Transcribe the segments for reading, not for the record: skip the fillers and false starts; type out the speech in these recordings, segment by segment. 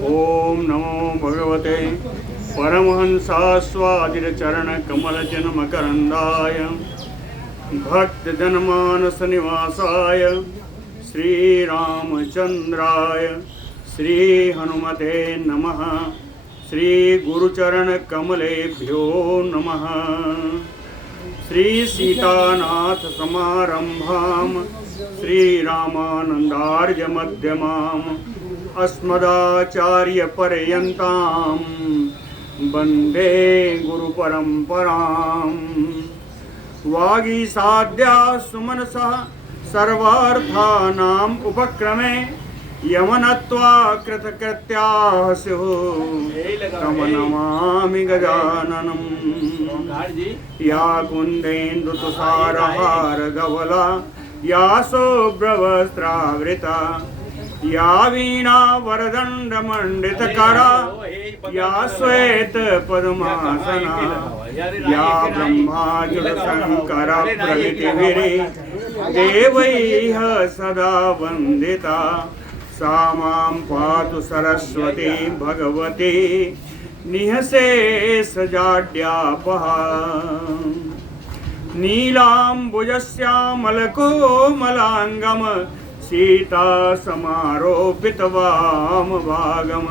ओम नमो भगवते परमहंसास्वादिचरणकमलजनमकरन्दाय भक्तजनमानसनिवासाय श्रीरामचन्द्राय श्रीहनुमते नमः। श्रीगुरुचरणकमलेभ्यो नमः। श्रीसीतानाथसमारम्भां श्रीरामानन्दार्यमध्यमाम् अस्मदाचार्यपर्यन्तां वन्दे गुरुपरम्पराम्। वागीसाद्या सुमनसः सर्वार्थानाम् उपक्रमे यमनत्वा कृतकृत्याः स्युः तं नमामि गजाननम्। या कुन्देन्दुतुषारहारधवला या शुभ्रवस्त्रावृता या वीणा वरदण्डमण्डितकरा या श्वेतपद्मासना या ब्रह्माच्युतशङ्कर प्रभृतिभिर्देवैः सदा वन्दिता सा मां पातु सरस्वती भगवती निःशेषजाड्यापहा। नीलाम्बुजश्यामलकोमलाङ्गं सीता समारोपितवामभागं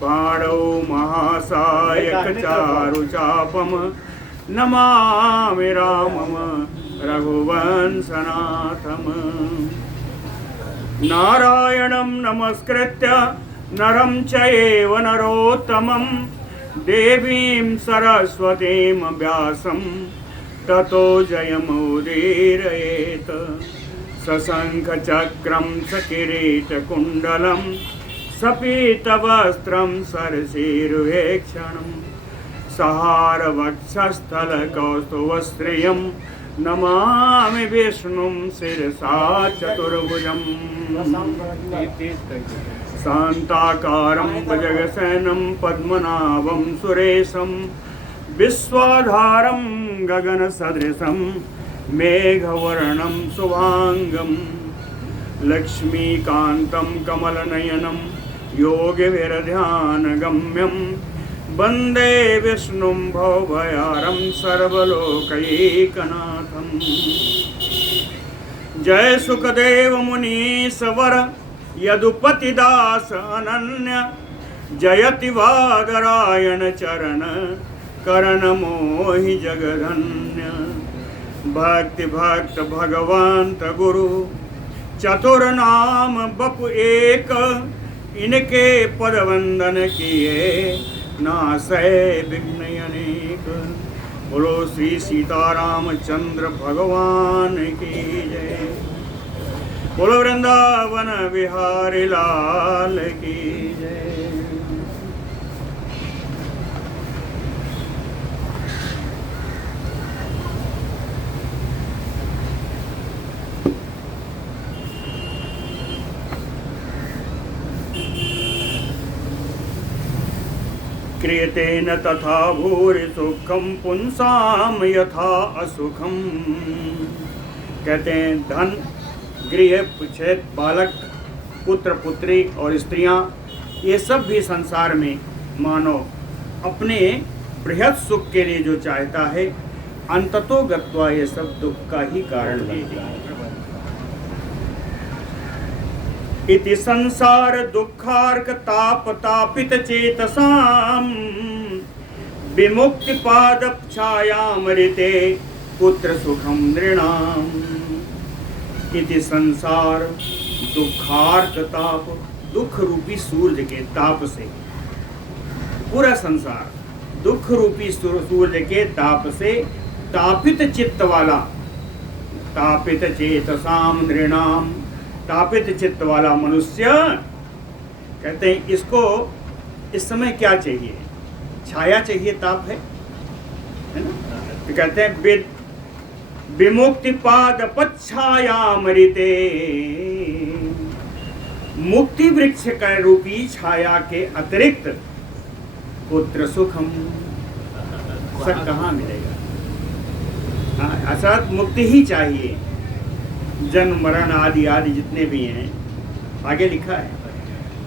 पाणौ महासायकचारुचापं नमामि रामं रघुवंशनाथम्। नारायणं नमस्कृत्य नरं चैव नरोत्तमं देवीं सरस्वतीं व्यासं ततो जयमुदीरयेत्। सशङ्खचक्रं सकिरीटकुण्डलं सपीतवस्त्रं सरसीरुहेक्षणं सहारवक्षस्थलकौस्तुभश्रियं नमामि विष्णुं शिरसा चतुर्भुजम्। शान्ताकारं भुजगशयनं पद्मनाभं सुरेशं विश्वाधारं गगनसदृशं मेघवर्णं शुभांगं लक्ष्मीकान्तं कमलनयनं योगिभिर्ध्यानगम्यं वन्दे विष्णुं भवभयारं सर्वलोकैकनाथम्। जय सुखदेव मुनीश्वर यदुपतिदास अनन्य जयति वादरायण चरण करण मोहि जगधन्य। भक्ति भक्त भगवंत गुरु चतुर नाम बपु एक इनके पद वंदन किए नासै विघ्न अनेक। बोलो श्री सीतारामचंद्र भगवान की जय। बोलो वृंदावन बिहारी लाल की जय। क्रियते न तथा भूरि सुखम पुंसाम यथा असुखम। कहते हैं धन, गृह, क्षेत्र, बालक, पुत्र पुत्री और स्त्रियां, ये सब भी संसार में मानव अपने बृहद सुख के लिए जो चाहता है अंततो गत्वा ये सब दुख का ही कारण बनते हैं। इति संसार दुखार्क ताप तापित चेतसाम विमुक्ति पाद छायामृते पुत्र सुखम नृणाम। इति संसार दुखार्क ताप, दुख रूपी सूर्य के ताप से पूरा संसार दुख रूपी सूर्य के ताप से तापित चित्त वाला, तापित चेतसाम नृणाम, तापित चित्त वाला मनुष्य। कहते हैं इसको इस समय क्या चाहिए? छाया चाहिए, ताप है ना? तो कहते हैं विमुक्ति पाद पच्छायामृते, मुक्ति वृक्ष का रूपी छाया के अतिरिक्त पुत्र सुखम सब कहाँ मिलेगा? अर्थात मुक्ति ही चाहिए। जन्म मरण आदि आदि जितने भी हैं, आगे लिखा है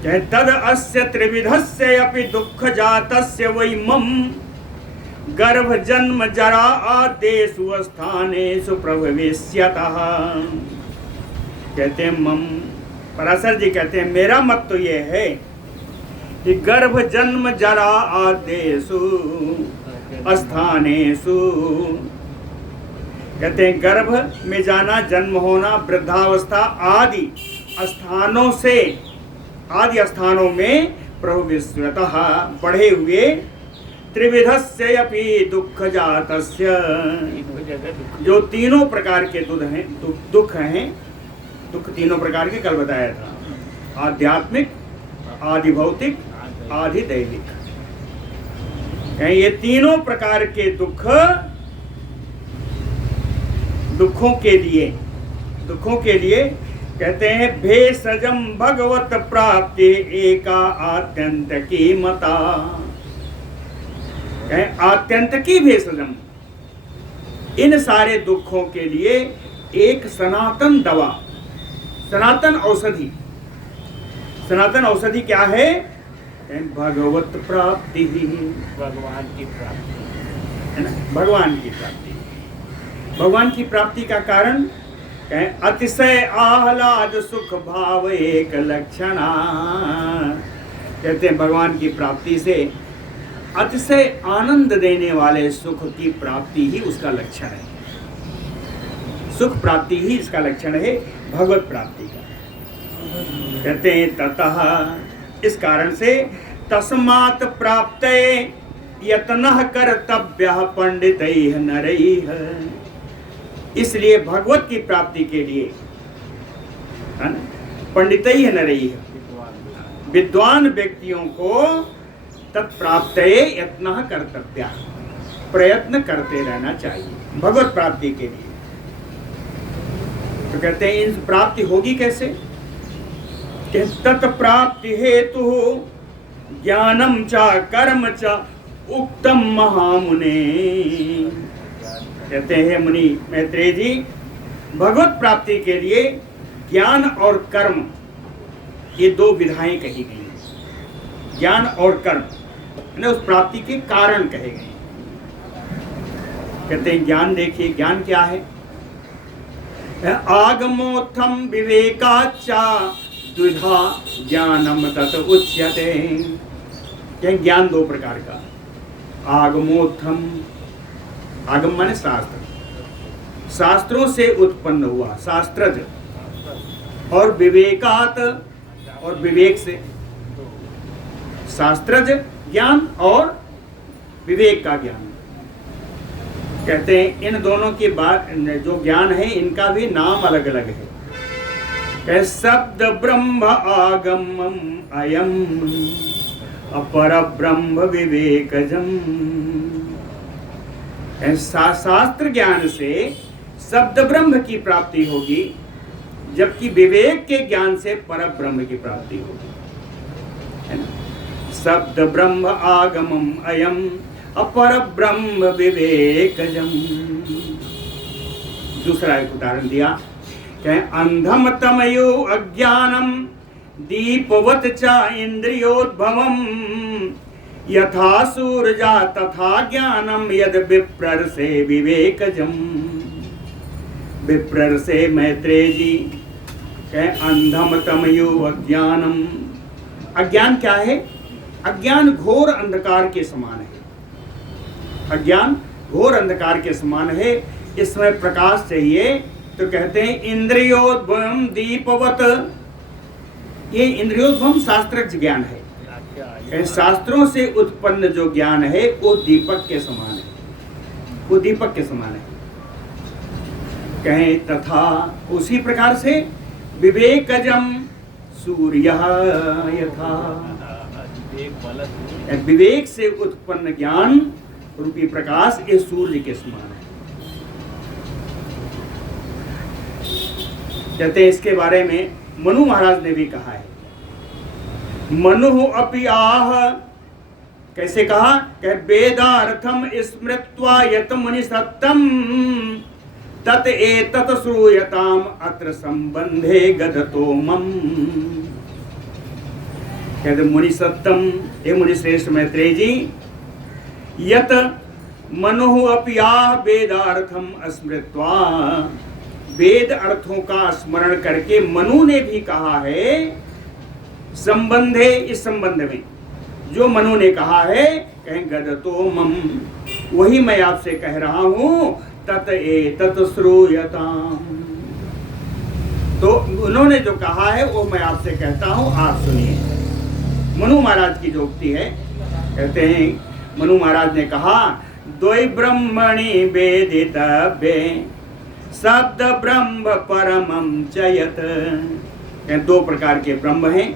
तद अस्य त्रिविधस्य अपि दुःख जातस्य वै मम गर्भ जन्म जरा आदेषु स्थानेषु प्रभविष्यतः। कहते हैं मम, पराशर जी कहते हैं मेरा मत तो ये है कि गर्भ जन्म जरा आदेषु स्थानेषु, कहते हैं गर्भ में जाना, जन्म होना, वृद्धावस्था आदि स्थानों से, आदि स्थानों में प्रभविष्यतः बढ़े हुए, त्रिविधस्य अपि दुःख जातस्य, जो तीनों प्रकार के दुख हैं, दुख तीनों प्रकार के कल बताया था, आध्यात्मिक, आदि भौतिक, आदि दैविक। ये तीनों प्रकार के दुखों के लिए कहते हैं भेषजम भगवत प्राप्ति एका आत्यंत की मता। आत्यंत की भेषजम, इन सारे दुखों के लिए एक सनातन दवा, सनातन औषधि। सनातन औषधि क्या है? भगवत प्राप्ति, भगवान की प्राप्ति है ना, भगवान की प्राप्ति। भगवान की प्राप्ति का कारण अतिशय आह्लाद सुख भाव एक लक्षणा। कहते हैं भगवान की प्राप्ति से अतिशय आनंद देने वाले सुख की प्राप्ति ही उसका लक्षण है। सुख प्राप्ति ही इसका लक्षण है भगवत प्राप्ति का। कहते हैं ततः, इस कारण से, तस्मात् प्राप्ते यत्नः कर्तव्यः पंडितैः नरैः, इसलिए भगवत की प्राप्ति के लिए, है ना, पंडितैः नरैः, विद्वान व्यक्तियों को तत्प्राप्ते यत्नः कर्तव्यः, प्रयत्न करते रहना चाहिए भगवत प्राप्ति के लिए। तो कहते हैं इन प्राप्ति होगी कैसे? तत्प्राप्ति हेतु ज्ञानम च कर्म च उक्तम महामुने। कहते हैं मुनि मैत्रेय जी, भगवत प्राप्ति के लिए ज्ञान और कर्म, ये दो विधाएं कही गई हैं। ज्ञान और कर्म उस प्राप्ति के कारण कहे गए। कहते हैं ज्ञान, देखिए ज्ञान क्या है? आगमोत्थम विवेकाच्चा द्विधा ज्ञानम तत उच्यते। ज्ञान दो प्रकार का, आगमोत्थम, आगम माने शास्त्र, शास्त्रों से उत्पन्न हुआ शास्त्रज, और विवेकात, और विवेक से। शास्त्रज ज्ञान और विवेक का ज्ञान। कहते हैं इन दोनों की बात, जो ज्ञान है इनका भी नाम अलग अलग है। शब्द ब्रह्म आगमम अयम अपर ब्रह्म विवेकजम। शास्त्र ज्ञान से शब्द ब्रह्म की प्राप्ति होगी, जबकि विवेक के ज्ञान से पर ब्रह्म की प्राप्ति होगी, है ना। शब्द ब्रह्म आगमम अयम अपर ब्रह्म विवेकजम। दूसरा एक उदाहरण दिया, अंधम तमयो अज्ञानम दीपवत च इंद्रियोद्भवम यथा सूरजा तथा ज्ञानम यद विप्रर से विवेकजम। विप्रर से मैत्रेय जी अंधम तमयो अज्ञानम। अज्ञान क्या है? अज्ञान घोर अंधकार के समान है। अज्ञान घोर अंधकार के समान है, इसमें प्रकाश चाहिए। तो कहते हैं इंद्रियोद्भवम दीपवत। ये इंद्रियोद्भवम शास्त्रज्ञ ज्ञान है। शास्त्रों से उत्पन्न जो ज्ञान है वो दीपक के समान है, वो दीपक के समान है। कहें तथा उसी प्रकार से विवेकजम सूर्य यथा। विवेक से उत्पन्न ज्ञान रूपी प्रकाश ये सूर्य के समान है। कहते हैं इसके बारे में मनु महाराज ने भी कहा है। मनु अपि आह, कैसे कहा? वेदार्थम स्मृत्वा यत मुनि सत्यम तत एतत् श्रूयताम अत्र संबंधे गदतो मम। कहते मुनि सत्तम, हे मुनि श्रेष्ठ मैत्रेय जी, यत मनु अपिया वेदार्थम स्मृत्वा, वेद अर्थों का स्मरण करके मनु ने भी कहा है, संबंधे, इस संबंध में जो मनु ने कहा है, कहें गदतो मम, वही मैं आपसे कह रहा हूं, तत एतत् श्रूयताम, तो उन्होंने जो कहा है वो मैं आपसे कहता हूं, आप सुनिए। मनु महाराज की जो उक्ति है, कहते हैं मनु महाराज ने कहा, द्वै ब्रह्मणि वेदितव्ये शब्द ब्रह्म परमं च यत्, दो प्रकार के ब्रह्म हैं,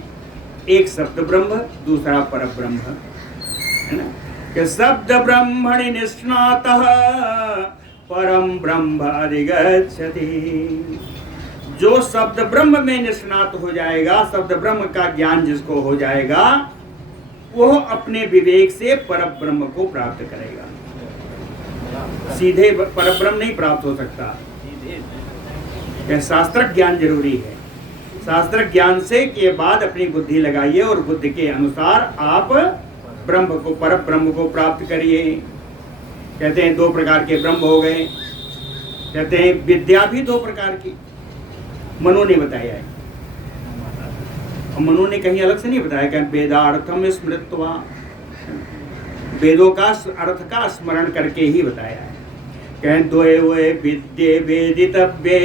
एक शब्द ब्रह्म, दूसरा पर ब्रह्म, है ना, कि शब्द ब्रह्मणि निष्णातः परम ब्रह्म अधिगच्छति, जो शब्द ब्रह्म में निष्णात हो जाएगा, शब्द ब्रह्म का ज्ञान जिसको हो जाएगा, वो अपने विवेक से पर ब्रह्म को प्राप्त करेगा। सीधे पर ब्रह्म नहीं प्राप्त हो सकता, शास्त्र ज्ञान जरूरी है। शास्त्र ज्ञान से के बाद अपनी बुद्धि लगाइए और बुद्धि के अनुसार आप ब्रह्म को, पर ब्रह्म को प्राप्त करिए। कहते हैं दो प्रकार के ब्रह्म हो गए। कहते हैं विद्या भी दो प्रकार की मनु ने बताया है, और मनु ने कहीं अलग से नहीं बताया कि वेदार्थम स्मृत्वा, वेदों का अर्थ का स्मरण करके ही बताया है। कहें द्वे विद्ये वेदितव्ये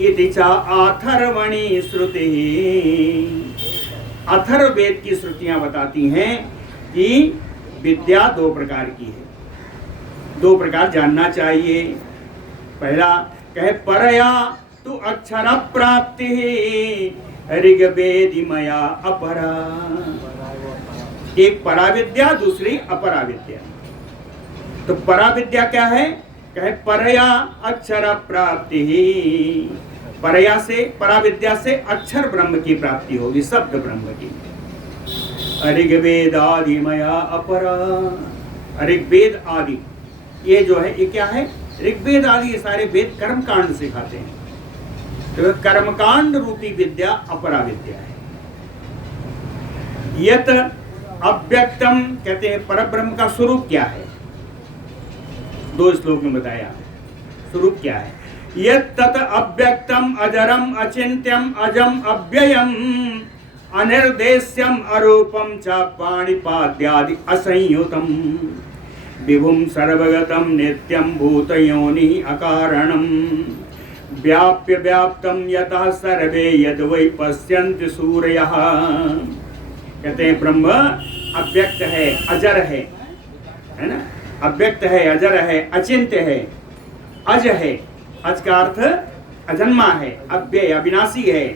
इति च अथर्वणि श्रुति, अथर्ववेद की श्रुतियां बताती हैं कि विद्या दो प्रकार की है, दो प्रकार जानना चाहिए। पहला कहे परया तु अक्षर प्राप्ति ऋग्वेदिमया अपरा, एक पराविद्या, दूसरी अपराविद्या। तो पराविद्या क्या है? कहे परया अक्षर प्राप्ति, परया से, पराविद्या से अक्षर ब्रह्म की प्राप्ति होगी, शब्द ब्रह्म की। ऋग्वेद आदि मया अपरा, ऋग्वेद आदि ये जो है ये क्या है? ऋग्वेद आदि ये सारे वेद कर्म कांड सिखाते हैं, तो कर्मकांड रूपी विद्या अपरा विद्या है। यत अव्यक्तम, कहते हैं परब्रह्म का स्वरूप क्या है, दो श्लोक में बताया स्वरूप क्या है। यत तत अव्यक्तम अजरम अचिंत्यम अजम अव्ययम अनिर्देश्यम अरूपम च पाणिपाद्यादि असंयुतम विभुम सर्वगतम नित्यम भूतयोनि अकारणम व्याप्य व्याप्तम यतः सर्वे यद वै पश्यन्ति सूरयः। कहते हैं ब्रह्म अव्यक्त है, अजर है ना, अव्यक्त है, अजर है, अचिंत्य है, अज है, अज का अर्थ अजन्मा है, अव्यय अविनाशी है,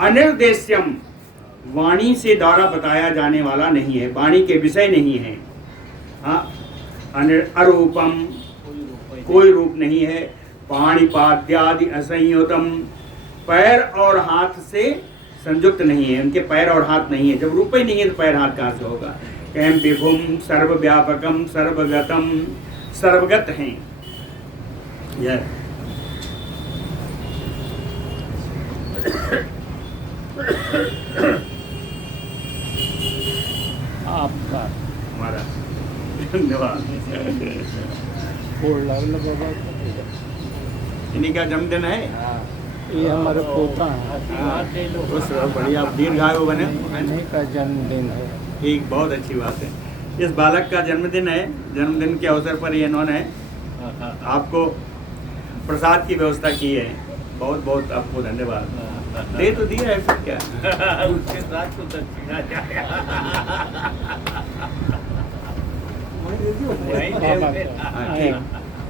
अनिर्देश्यम वाणी से द्वारा बताया जाने वाला नहीं है, वाणी के विषय नहीं है, अरूपम कोई रूप नहीं है, पाणिपाद्यादि असंयुतम पैर और हाथ से संयुक्त नहीं है, उनके पैर और हाथ नहीं है, जब रूप ही नहीं है तो पैर हाथ कहाँ से होगा। कहें विभुम सर्वव्यापकम सर्वगतम, सर्वगत हैं यह। आपका हमारा धन्यवाद। इन्हीं का जन्मदिन है, ये हमारे पोता है, बढ़िया दीर्घायु बने, इन्हीं का जन्मदिन है। ठीक, बहुत अच्छी बात है। इस बालक का जन्मदिन है, जन्मदिन के अवसर पर ये इन्होंने आपको प्रसाद की व्यवस्था की है, बहुत बहुत आपको धन्यवाद। दे तो दिया है, फिर क्या उसके साथ तो दक्षिणा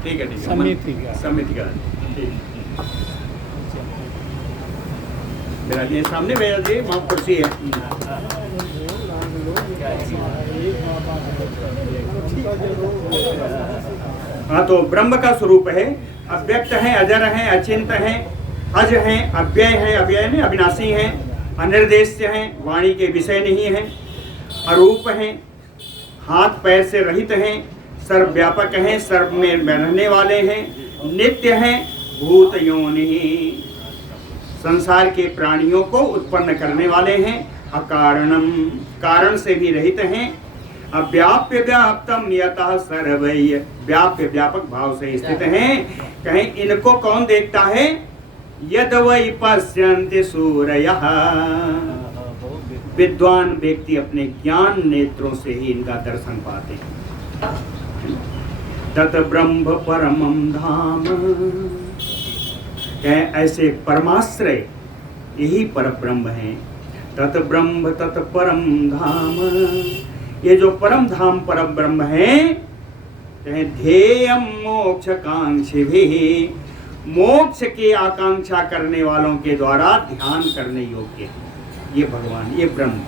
ठीक है, समिति का ठीक। मेरा ये सामने भेजा जी, वहाँ कुर्सी है। हाँ, तो ब्रह्म का स्वरूप है, अव्यक्त है, अजर है, अचिंत है, अज है, अव्यय है, अव्यय नहीं अविनाशी है, अनिर्देश्य है, वाणी के विषय नहीं है, अरूप है, हाथ पैर से रहित हैं, सर्वव्यापक हैं, सर्व में रहने वाले हैं, नित्य हैं, भूत योनि संसार के प्राणियों को उत्पन्न करने वाले हैं, अकारणम, कारण से भी रहित हैं। अव्याप्य व्याप्तम यतः सर्वैः, व्याप्य व्यापक भाव से स्थित हैं। कहें इनको कौन देखता है? यद वै पश्यन्ति सूरयः, विद्वान व्यक्ति अपने ज्ञान नेत्रों से ही इनका दर्शन पाते हैं। तत् ब्रह्म परमं धाम, ऐसे परमाश्रय यही परब्रह्म है। तत् ब्रह्म तत् परम धाम, ये जो परम धाम परब्रह्म है, ध्येयम मोक्ष कांक्षी भी, मोक्ष की आकांक्षा करने वालों के द्वारा ध्यान करने योग्य है ये भगवान, ये ब्रह्म।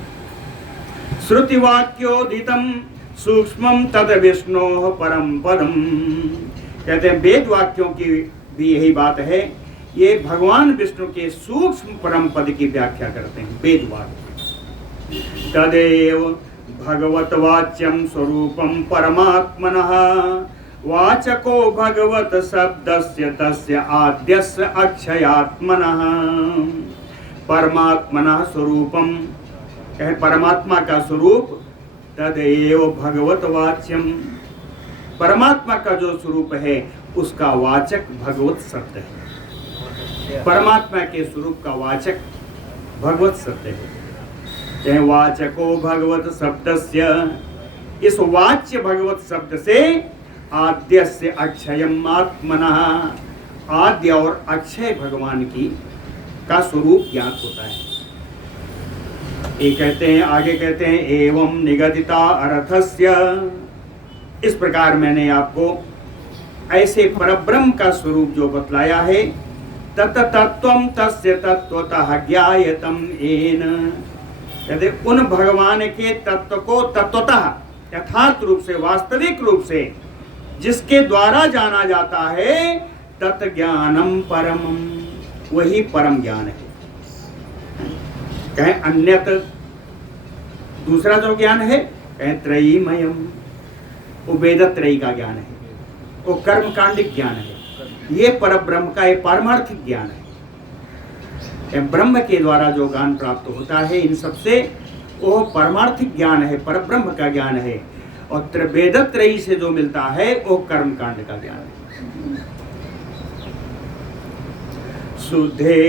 श्रुतिवाक्योदितम सूक्ष्मम तद विष्णोः परम पदम, कहते हैं वेद वाक्यों की भी यही बात है, ये भगवान विष्णु के सूक्ष्म परम पद की व्याख्या करते हैं वेद वाक्य। तदेव भगवत वाच्यम स्वरूपम परमात्मनः, वाचको भगवत शब्दस्य तस्य आद्यस्य अक्षयात्मनः। परमात्मनः स्वरूपम, कहे परमात्मा का स्वरूप, तदेव भगवत वाच्यम, परमात्मा का जो स्वरूप है उसका वाचक भगवत शब्द है। परमात्मा के स्वरूप का वाचक भगवत शब्द है। वाचको भगवत शब्दस्य, इस वाच्य भगवत शब्द से आद्यस्य अक्षयम आत्मनः, आद्य और अक्षय भगवान की का स्वरूप ज्ञात होता है। ये कहते हैं, आगे कहते हैं एवं निगदिता अर्थस्य, इस प्रकार मैंने आपको ऐसे परब्रह्म का स्वरूप जो बतलाया है, तत् तत्वम तस्य तत्वतः ज्ञायतम येन, कहते उन भगवान के तत्व को तत्वतः यथार्थ रूप से, वास्तविक रूप से जिसके द्वारा जाना जाता है, तत्ज्ञानम परमम, वही परम ज्ञान है। कहें अन्यत दूसरा जो ज्ञान है, कहें त्रयीमयम, वो वेदत्रयी का ज्ञान है, वो कर्मकांडिक ज्ञान है। ये परब्रह्म का एक पारमार्थिक ज्ञान है। ब्रह्म के द्वारा जो ज्ञान प्राप्त होता है इन सबसे, वो परमार्थिक ज्ञान है, परब्रह्म का ज्ञान है। और वेदत्रयी से जो मिलता है वो कर्मकांड का ज्ञान है। शुद्धे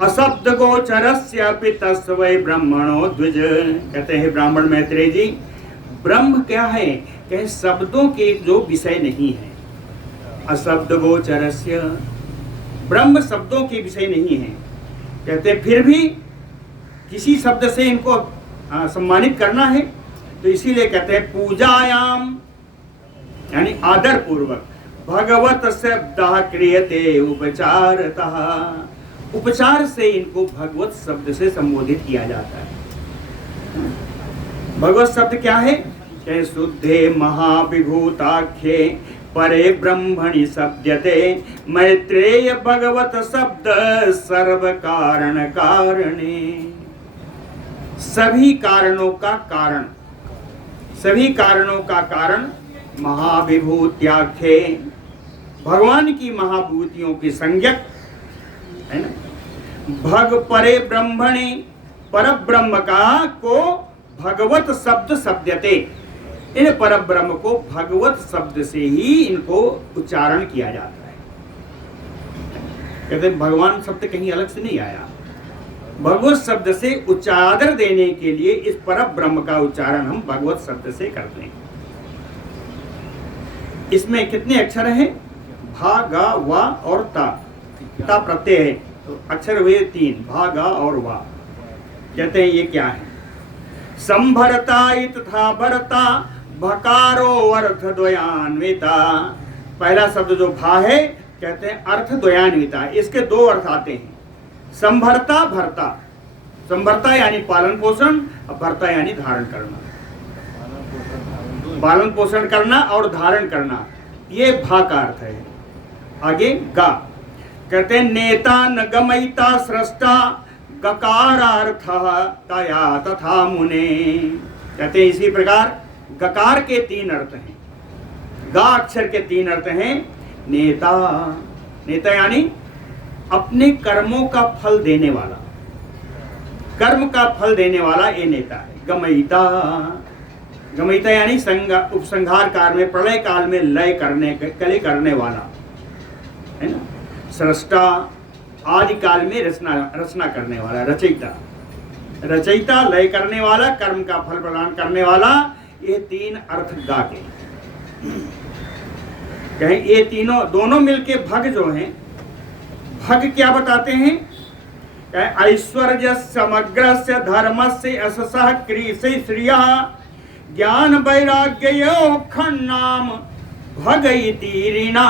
अशब्द गोचरस्य तस्वै ब्रह्मणो द्विज, कहते हैं ब्राह्मण मैत्रेय जी, ब्रह्म क्या है? कहे शब्दों के जो विषय नहीं है। अशब्द गोचरस्य, ब्रह्म शब्दों के विषय नहीं है। कहते फिर भी किसी शब्द से इनको सम्मानित करना है, तो इसीलिए कहते हैं पूजायाम, यानी आदर पूर्वक भगवत शब्द क्रियते उपचारतः, उपचार से इनको भगवत शब्द से संबोधित किया जाता है। भगवत शब्द क्या है? कहे शुद्धे महाविभूताख्ये परे ब्रह्मणि शब्दते, मैत्रेय भगवत शब्द सर्व कारण कारणे, सभी कारणों का कारण, सभी कारणों का कारण महाविभूत्याख्ये, भगवान की महाभूतियों की संज्ञक है ना। भग परे ब्रह्मणि, पर ब्रह्म का को भगवत शब्द शब्दते, इन पर ब्रह्म को भगवत शब्द से ही इनको उच्चारण किया जाता है। कहते भगवान शब्द कहीं अलग से नहीं आया, भगवत शब्द से उच्चादर देने के लिए इस पर ब्रह्म का उच्चारण हम भगवत शब्द से करते हैं। इसमें कितने अक्षर हैं? भा, गा, वा और ता, ता प्रत्यय है, तो अक्षर हुए 3, भा, गा और वा। कहते हैं ये क्या है? संभरता तथा भरता भकारो अर्थ द्वयान्विता, पहला शब्द जो भा है, कहते हैं अर्थ द्वयान्विता, इसके 2 अर्थ आते हैं, संभरता भरता। संभरता यानी पालन पोषण, और भरता यानी धारण करना। पालन पोषण करना और धारण करना, ये भा का अर्थ है। आगे गा, कहते हैं नेता न गमयिता सृष्टा गकारार्थ तया तथा मुने, कहते हैं इसी प्रकार गकार के 3 अर्थ हैं, गा अक्षर के 3 अर्थ हैं। नेता, नेता यानी अपने कर्मों का फल देने वाला, कर्म का फल देने वाला ये नेता है। गमयिता, गमयिता यानी उपसंहार काल में, प्रलय काल में लय करने वाला है ना। सृष्टा, आदि काल में रचना करने वाला, रचयिता। रचयिता, लय करने वाला, कर्म का फल प्रदान करने वाला, ये तीन अर्थ गा के कहें। ये तीनों दोनों मिलके भग जो हैं, भग क्या बताते हैं? ऐश्वर्य समग्र से धर्म से असह क्रीसे श्रिया ज्ञान वैराग्य खन्नाम भग इति ऋणा।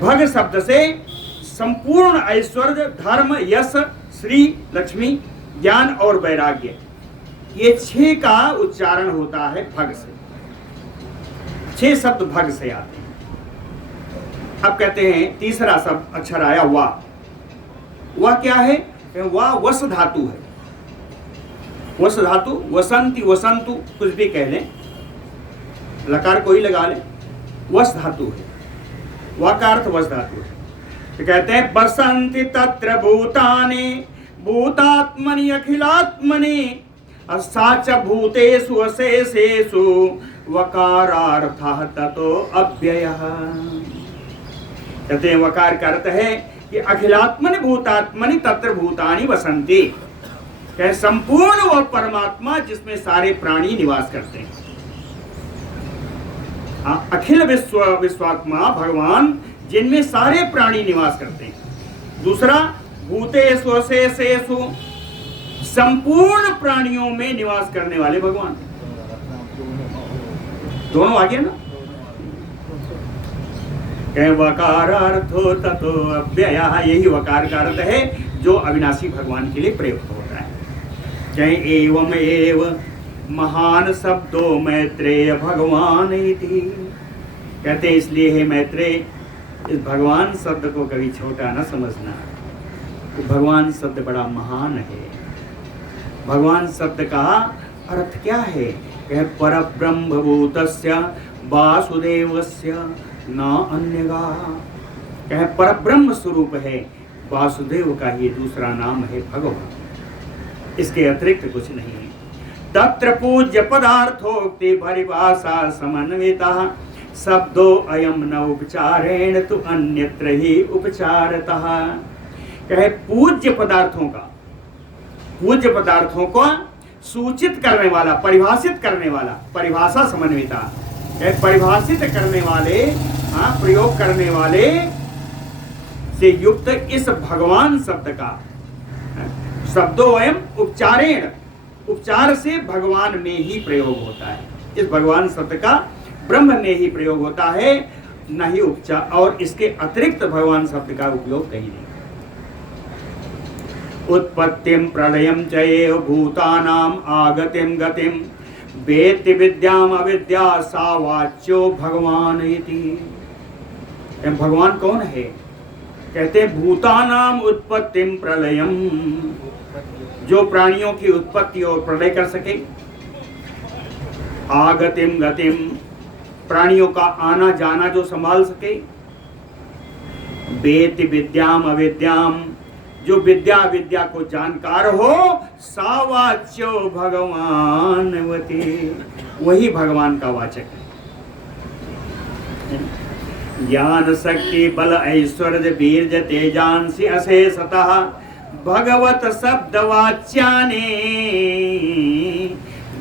भग शब्द से संपूर्ण ऐश्वर्य, धर्म, यश, श्री, लक्ष्मी, ज्ञान और वैराग्य, ये 6 का उच्चारण होता है भग से। 6 शब्द भग से आते हैं। अब कहते हैं तीसरा शब्द अक्षर आया वा। वह क्या है? वह वस धातु है। वस धातु, वसंती, वसंतु, कुछ भी कह लें, लकार को ही लगा लें, वस धातु है। वह का अर्थ वस धातु है। तो कहते हैं बसंति तत्र भूतानि भूतात्मनि अखिलात्मनि साच भूतेषु अशेषेषु वकारार्थः ततो अव्ययः। कहते हैं वकार का अर्थ है कि अखिलात्मनि भूतात्मनि तत्र भूतानि वसंति। कहे संपूर्ण वह परमात्मा जिसमें सारे प्राणी निवास करते हैं। अखिल विश्वात्मा भगवान जिनमें सारे प्राणी निवास करते हैं। दूसरा भूतेषु अशेषेषु, संपूर्ण प्राणियों में निवास करने वाले भगवान। दोनों आ गया ना। कहे वकारार्थो ततो अव्ययः, यही वकार का अर्थ है जो अविनाशी भगवान के लिए प्रयुक्त होता है। कहे एवं एव महान शब्दो मैत्रेय भगवान इति। कहते हैं इसलिए है मैत्रेय, इस भगवान शब्द को कभी छोटा न समझना। तो भगवान शब्द बड़ा महान है। भगवान शब्द का अर्थ क्या है? कहे परब्रह्म भूतस्य वासुदेवस्य न अन्यगा। कहे परब्रह्म स्वरूप है, वासुदेव का ही दूसरा नाम है भगवान, इसके अतिरिक्त कुछ नहीं है। तत्र पूज्य पदार्थोक्ति परिभाषा समन्वितः शब्दो अयम न उपचारेण तु अन्यत्र ही उपचारतः। कहे पूज्य पदार्थों को सूचित करने वाला, परिभाषित करने वाला, परिभाषा समन्विता, परिभाषित करने वाले, प्रयोग करने वाले से युक्त इस भगवान शब्द का शब्दो अयम उपचारेण, उपचार से भगवान में ही प्रयोग होता है। इस भगवान शब्द का ब्रह्म में ही प्रयोग होता है, न ही उपचार, और इसके अतिरिक्त भगवान शब्द का उपयोग कहीं नहीं। उत्पत्तिम प्रलयम चैव भूतानाम आगतिम गतिम वेत्ति विद्याम अविद्या सा वाच्यो भगवान इति। भगवान कौन है? कहते हैं भूतानाम उत्पत्तिम प्रलयम, जो प्राणियों की उत्पत्ति और प्रलय कर सके। आगतिम गतिम, प्राणियों का आना जाना जो संभाल सके। वेत्ति विद्याम अविद्याम, जो विद्या को जानकार हो। सावाच्यो भगवान वती, वही भगवान का वाचक है। ज्ञान शक्ति बल ऐश्वर्य वीर्य तेजांसी अशेषतः भगवत शब्द वाच्याने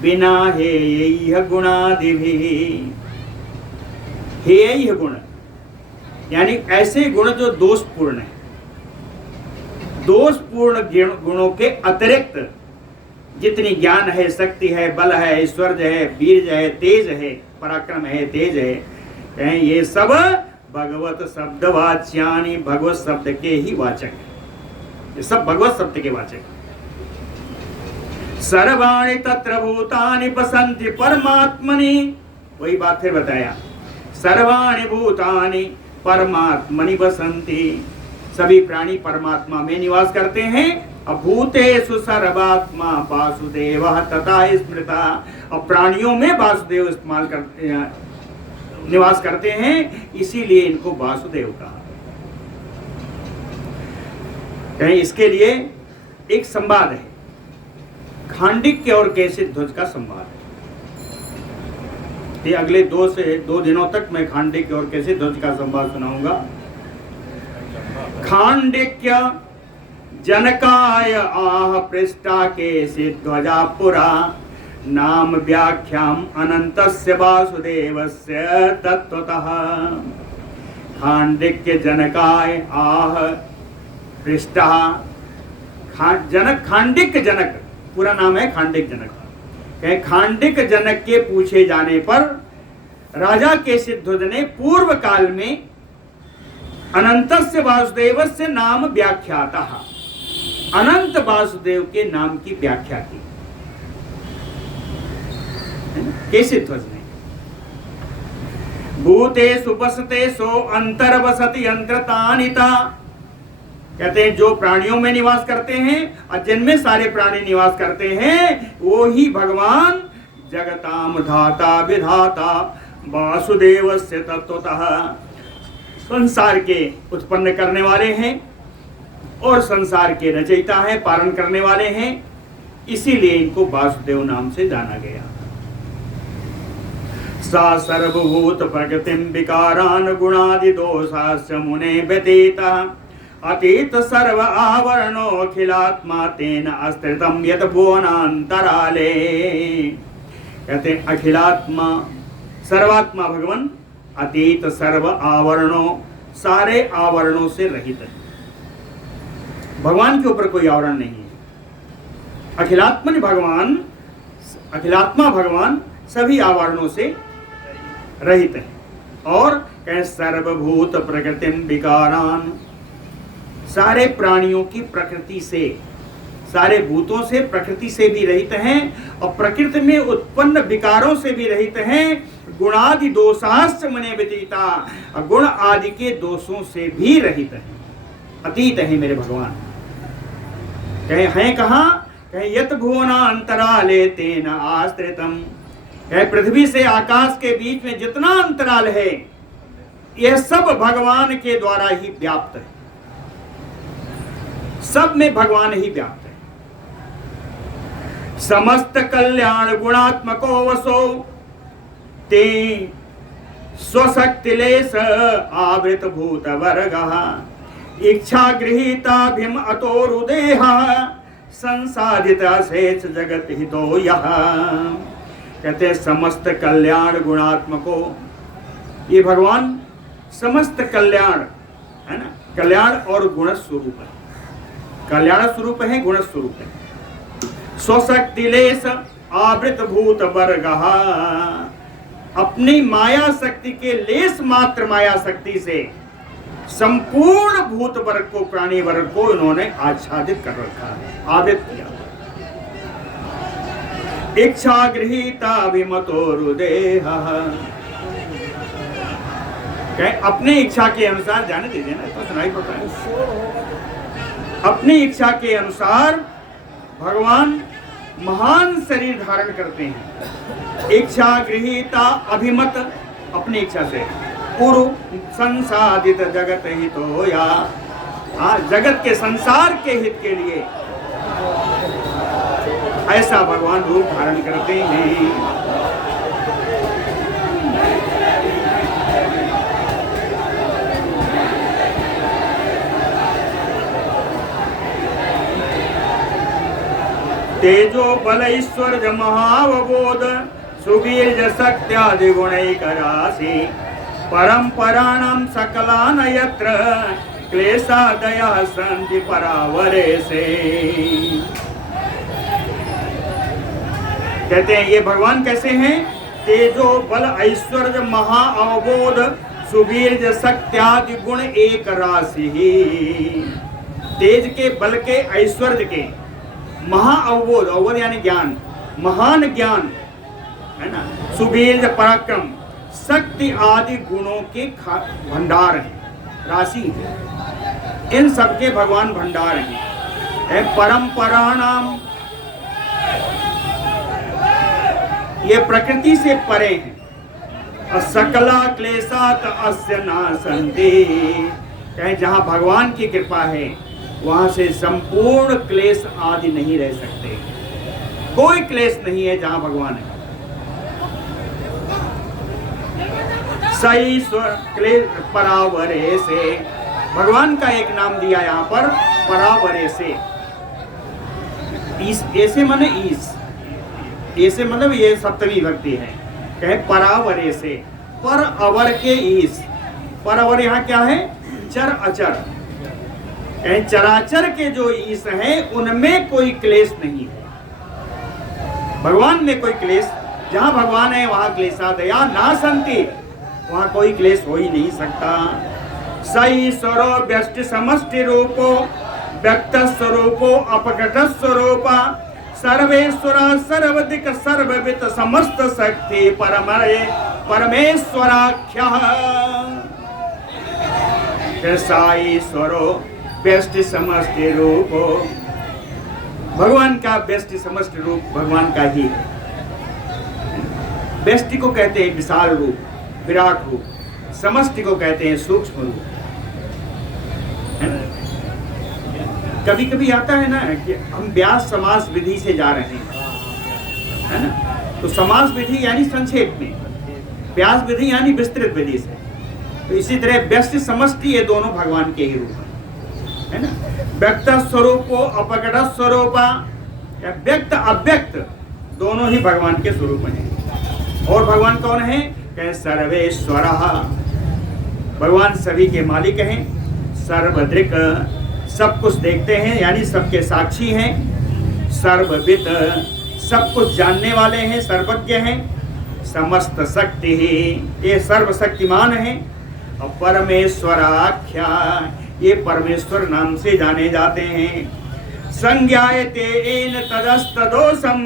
बिना हे गुणादिभि। हे गुण यानी ऐसे गुण जो दोषपूर्ण है। दोषपूर्ण गुणों के अतिरिक्त जितनी ज्ञान है, शक्ति है, बल है, ऐश्वर्य है, वीर्य है, तेज है, पराक्रम है, तेज है, कहें ये सब भगवत शब्द वाच्यानि, भगवत शब्द के ही वाचक है। ये सब भगवत शब्द के वाचक। सर्वाणि तत्र भूतानि बसन्ति परमात्मनि, वही बात फिर बताया। सर्वाणि भूतानि परमात्मनि बसन्ति, सभी प्राणी परमात्मा में निवास करते हैं। अभूतेषु सर्वात्मा वासुदेवः तथा स्मृता, और प्राणियों में वासुदेव इस्तेमाल करते हैं, निवास करते हैं, इसीलिए इनको वासुदेव कहा। इसके लिए एक संवाद है, खांडिक्य और कैसे ध्वज का संवाद है। ये अगले 2 दिनों तक मैं खांडिक्य और कैसे ध्वज का संवाद सुनाऊंगा। खांडिक्य जनकाय आह पृष्ठा केसि ध्वजा पुरा नाम व्याख्याम अनंतस्य वासुदेवस्य तत्वतः। खांडिक्य जनकाय आह पृष्ठा, जनक खांडिक्य जनक पूरा नाम है खांडिक्य जनक। खांडिक्य जनक के पूछे जाने पर राजा केशिध्वज ने पूर्व काल में अनंतस्य वासुदेवस्य नाम व्याख्याता, अनंत वासुदेव के नाम की व्याख्या की केशिध्वज ने। भूते सुपसते सो अंतर्वसति यंत्रतानिता, कहते हैं जो प्राणियों में निवास करते हैं और जिनमें सारे प्राणी निवास करते हैं वो ही भगवान जगताम धाता विधाता वासुदेवस्य तत्वतः संसार के उत्पन्न करने वाले हैं और संसार के रचयिता है, पालन करने वाले हैं, इसीलिए इनको वासुदेव नाम से जाना गया। सा सर्वभूत प्रकृतिम विकारान गुणादि दोषास्य मुने व्यतीता अतीत सर्व आवरणो अखिलात्मा तेन अस्त्रितम यत भुवनांतराले। कहते हैं अखिलात्मा सर्वात्मा भगवान अतीत सर्व आवरणों, सारे आवरणों से रहित है। भगवान के ऊपर कोई आवरण नहीं है। अखिलात्मन भगवान, अखिलात्मा भगवान सभी आवरणों से रहित है। और कह सर्वभूत प्रकृतिम विकारान, सारे प्राणियों की प्रकृति से, सारे भूतों से, प्रकृति से भी रहित हैं और प्रकृति में उत्पन्न विकारों से भी रहित हैं। गुणादि दोषाश्च मने व्यतीता, गुण आदि के दोषों से भी रहित हैं, अतीत है मेरे भगवान। कहे हैं कहाँ? कहे यत भुवना अंतराले तेन आश्रितम, कहे पृथ्वी से आकाश के बीच में जितना अंतराल है यह सब भगवान के द्वारा ही व्याप्त है, सब में भगवान ही व्याप्त है। समस्त कल्याण गुणात्मको वसो ते स्वशक्तिलेश आवृत भूत वर्गः इच्छा गृहीता भीम अतो रुदेह संसाधित अशेष जगत हितो यः। कहते हैं समस्त कल्याण गुणात्मको, ये भगवान समस्त कल्याण है ना, कल्याण और गुण स्वरूप है, कल्याण स्वरूप है, गुण स्वरूप है। स्वशक्तिलेश आवृत भूत वर्गः, अपनी माया शक्ति के लेस मात्र माया शक्ति से संपूर्ण भूत वर्ग को, प्राणी वर्ग को इन्होंने आच्छादित कर रखा है, आवृत किया। इच्छा गृहीता विमतो हृदय, अपनी इच्छा के अनुसार, जाने दीजिए ना तो सुनाई पड़ता है। अपनी इच्छा के अनुसार भगवान महान शरीर धारण करते हैं। इच्छा गृहीता अभिमत, अपनी इच्छा से पूर्व संसाधित जगत हितो या, जगत के संसार के हित के लिए ऐसा भगवान रूप धारण करते हैं। तेजो बल ऐश्वर्य महावबोध सुबीर्ज शक्त्यादि गुणैक राशि परंपराणाम सकलान यत्र क्लेशादयः सन्ति परावरे से। कहते हैं ये भगवान कैसे हैं? तेजो बल ऐश्वर्य महाअवबोध सुबीर्ज शक्त्यादि गुण एक राशि ही। तेज के, बल के, ऐश्वर्य के, महाअवबोध, अवबोध यानी ज्ञान, महान ज्ञान है ना, सुबीर्ज पराक्रम, शक्ति आदि गुणों के भंडार हैं, राशि है। इन सबके भगवान भंडार हैं। परंपरा नाम, ये प्रकृति से परे हैं। और सकला क्लेशात अस्य नासन्ति, कहें जहाँ भगवान की कृपा है वहां से संपूर्ण क्लेश आदि नहीं रह सकते। कोई क्लेश नहीं है जहां भगवान है। सही क्लेश परावरे से, भगवान का एक नाम दिया यहाँ पर परावरे से। ईस, ऐसे माने ईस, ऐसे मतलब ये सप्तमी भक्ति है। कहे परावरे से, पर अवर के ईस। पर अवर यहाँ क्या है? चर अचर। चराचर के जो ईश हैं उनमें कोई क्लेश नहीं है। भगवान में कोई क्लेश, जहां भगवान है वहां क्लेशादया ना संति, वहां कोई क्लेश हो ही नहीं सकता। सही स्वरो व्यष्टि समष्टि रूपो व्यक्त स्वरूपो अपकट स्वरूप सर्वेश्वर सर्वदिक सर्ववित समस्त शक्ति परमेश्वराख्य। साई स्वरो व्यष्टि समष्टि रूपो, भगवान का व्यष्टि समष्टि रूप भगवान का ही है। व्यष्टि को कहते हैं विशाल रूप, विराट रूप। समष्टि को कहते हैं सूक्ष्म रूप। कभी कभी आता है ना कि हम व्यास समास विधि से जा रहे हैं, है ना? तो समास विधि यानी संक्षेप में, व्यास विधि यानी विस्तृत विधि से। तो इसी तरह व्यष्टि समष्टि ये दोनों भगवान के ही रूप है ना। व्यक्त स्वरूपो अपकट स्वरूप, या व्यक्त अव्यक्त दोनों ही भगवान के स्वरूप हैं। और भगवान कौन है? कहे सर्वेश्वर, भगवान सभी के मालिक हैं। सर्वदृक्, सब कुछ देखते हैं यानी सबके साक्षी हैं। सर्वविद, सब कुछ जानने वाले हैं, सर्वज्ञ हैं। समस्त शक्ति ही, ये सर्वशक्तिमान है। और परमेश्वराख्या, ये परमेश्वर नाम से जाने जाते हैं। संज्ञायते एन तदस्तदोषम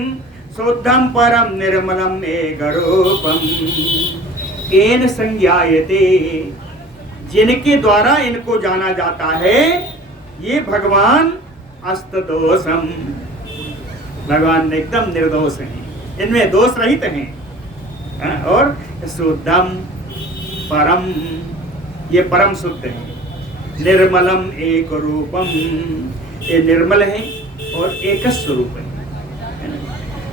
शुद्धम परम निर्मलम एकरूपम। एन संज्ञायते, जिनके द्वारा इनको जाना जाता है, ये भगवान अस्तदोषम, भगवान एकदम निर्दोष हैं, इनमें दोष रहित हैं। और शुद्धम परम, ये परम शुद्ध है। निर्मलम एक रूपम, ये निर्मल है और एक स्वरूप है।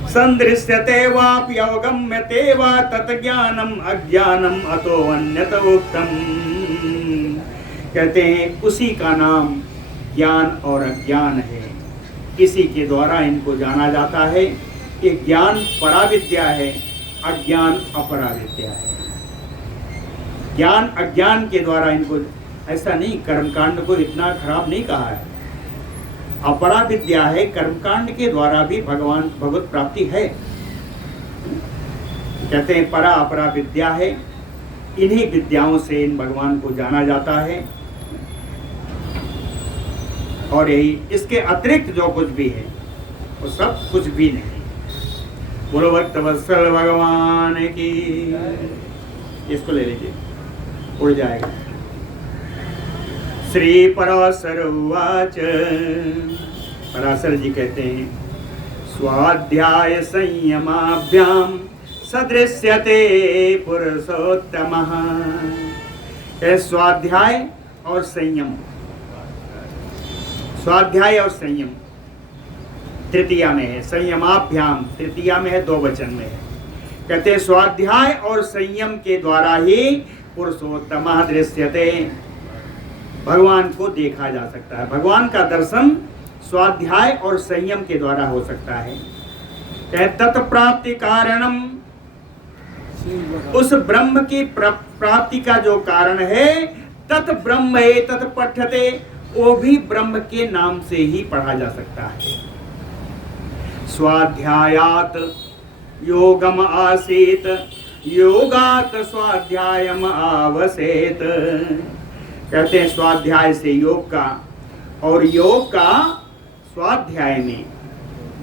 संदृश्यते वाप्यवगम्यते वा तत्ज्ञानम अज्ञानम अतो अन्यत उक्तम। कहते हैं उसी का नाम ज्ञान और अज्ञान है, इसी के द्वारा इनको जाना जाता है। ये ज्ञान पराविद्या है, अज्ञान अपराविद्या है। ज्ञान अज्ञान के द्वारा इनको, ऐसा नहीं, कर्मकांड को इतना खराब नहीं कहा है। अपराविद्या है, कर्मकांड के द्वारा भी भगवान भगवत प्राप्ति है। कहते हैं परा अपरा विद्या है, इन्हीं विद्याओं से इन भगवान को जाना जाता है। और यही, इसके अतिरिक्त जो कुछ भी है वो सब कुछ भी नहीं। बोलो भक्त वत्सल भगवान की। इसको ले लीजिए, उड़ जाएगा। श्री पराशर उवाच, पराशर जी कहते हैं स्वाध्याय संयमाभ्याम सदृश्यते पुरुषोत्तमः। स्वाध्याय और संयम, स्वाध्याय और संयम तृतीया में है, संयमाभ्याम तृतीया में है, दो वचन में है। कहते हैं स्वाध्याय और संयम के द्वारा ही पुरुषोत्तम दृश्यते, भगवान को देखा जा सकता है। भगवान का दर्शन स्वाध्याय और संयम के द्वारा हो सकता है। तत्प्राप्ति कारणम, उस ब्रह्म की प्राप्ति का जो कारण है, तत् ब्रह्म तत् पठ्यते, वो भी ब्रह्म के नाम से ही पढ़ा जा सकता है। स्वाध्यायात योगम आसीत योगात स्वाध्यायम आवसेत। कहते हैं स्वाध्याय से योग का और योग का स्वाध्याय में,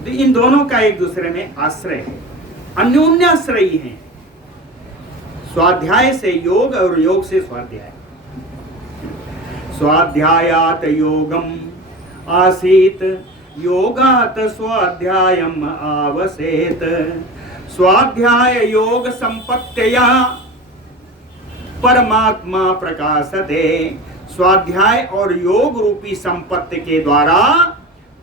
तो इन दोनों का एक दूसरे में आश्रय है, अन्योन्याश्रयी है। स्वाध्याय से योग और योग से स्वाध्याय। स्वाध्यायात योगम आसीत योगात स्वाध्यायम आवसेत। स्वाध्याय योग संपत्तया परमात्मा प्रकाशते स्वाध्याय और योग रूपी संपत्ति के द्वारा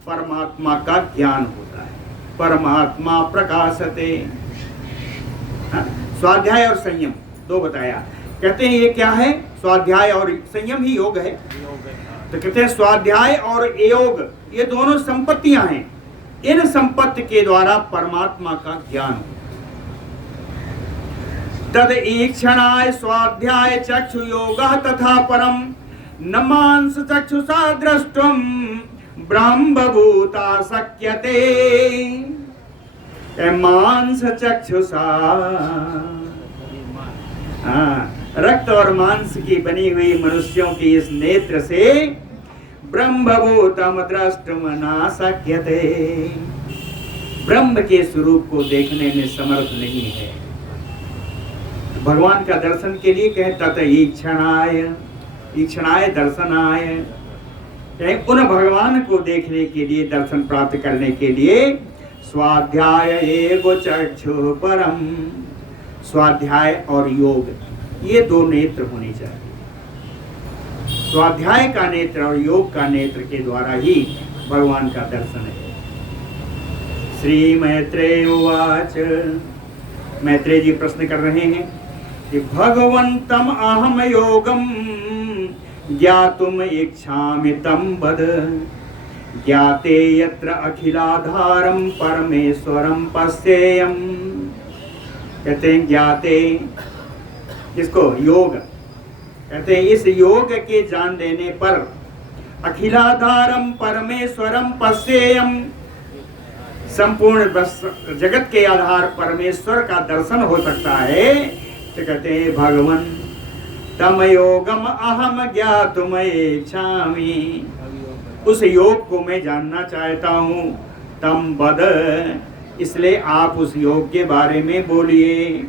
परमात्मा का ज्ञान होता है। परमात्मा प्रकाशते। स्वाध्याय और संयम दो बताया। कहते हैं ये क्या है? स्वाध्याय और संयम ही योग है। तो कहते हैं स्वाध्याय और योग ये दोनों संपत्तियां हैं। इन संपत्ति के द्वारा परमात्मा का ज्ञान होता है। तद ईक्षणाय स्वाध्याय चक्षु योगः तथा परम न मांस चक्षुषा द्रष्टुम ब्रह्मभूता शक्यते। मांस चक्षुषा, रक्त और मांस की बनी हुई मनुष्यों की इस नेत्र से ब्रह्मभूतम द्रष्टुम न शक्यते। ब्रह्म के स्वरूप को देखने में समर्थ नहीं है। भगवान का दर्शन के लिए कहे तत ईक्षणाय दर्शनाय, उन भगवान को देखने के लिए, दर्शन प्राप्त करने के लिए स्वाध्याय एगो चक्षु परम, स्वाध्याय और योग ये दो नेत्र होने चाहिए। स्वाध्याय का नेत्र और योग का नेत्र के द्वारा ही भगवान का दर्शन है। श्री मैत्रेय उवाच, मैत्रेय जी प्रश्न कर रहे हैं कि भगवंतम अहम योगम ज्ञातुम इच्छामि तम वद। ज्ञाते यत्र अखिलाधारम परमेश्वरम पश्येयम। कहते हैं ज्ञाते, इसको योग कहते हैं। इस योग के जान लेने पर अखिलाधारम परमेश्वरम पश्येयम, संपूर्ण जगत के आधार परमेश्वर का दर्शन हो सकता है। तो कहते हैं भगवन तम योगम अहम ज्ञातुम इच्छामि, उस योग को मैं जानना चाहता हूँ। तम वद, इसलिए आप उस योग के बारे में बोलिए।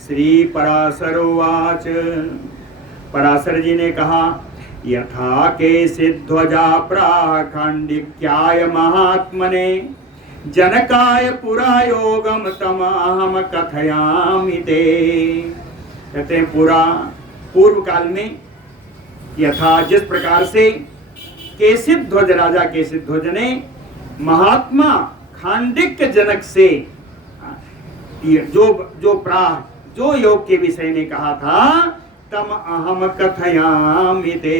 श्री पराशर उवाच, पराशर जी ने कहा यथा के सिद्धध्वजा प्राखंडिक्याय महात्मने जनकाय पुरा योगम तम अहम कथयामि ते। कहते हैं पूर्व काल में यथा जिस प्रकार से केशिध्वज राजा केशिध्वज ने महात्मा खांडिक्य जनक से जो योग के विषय में कहा था तम अहम कथयामि ते,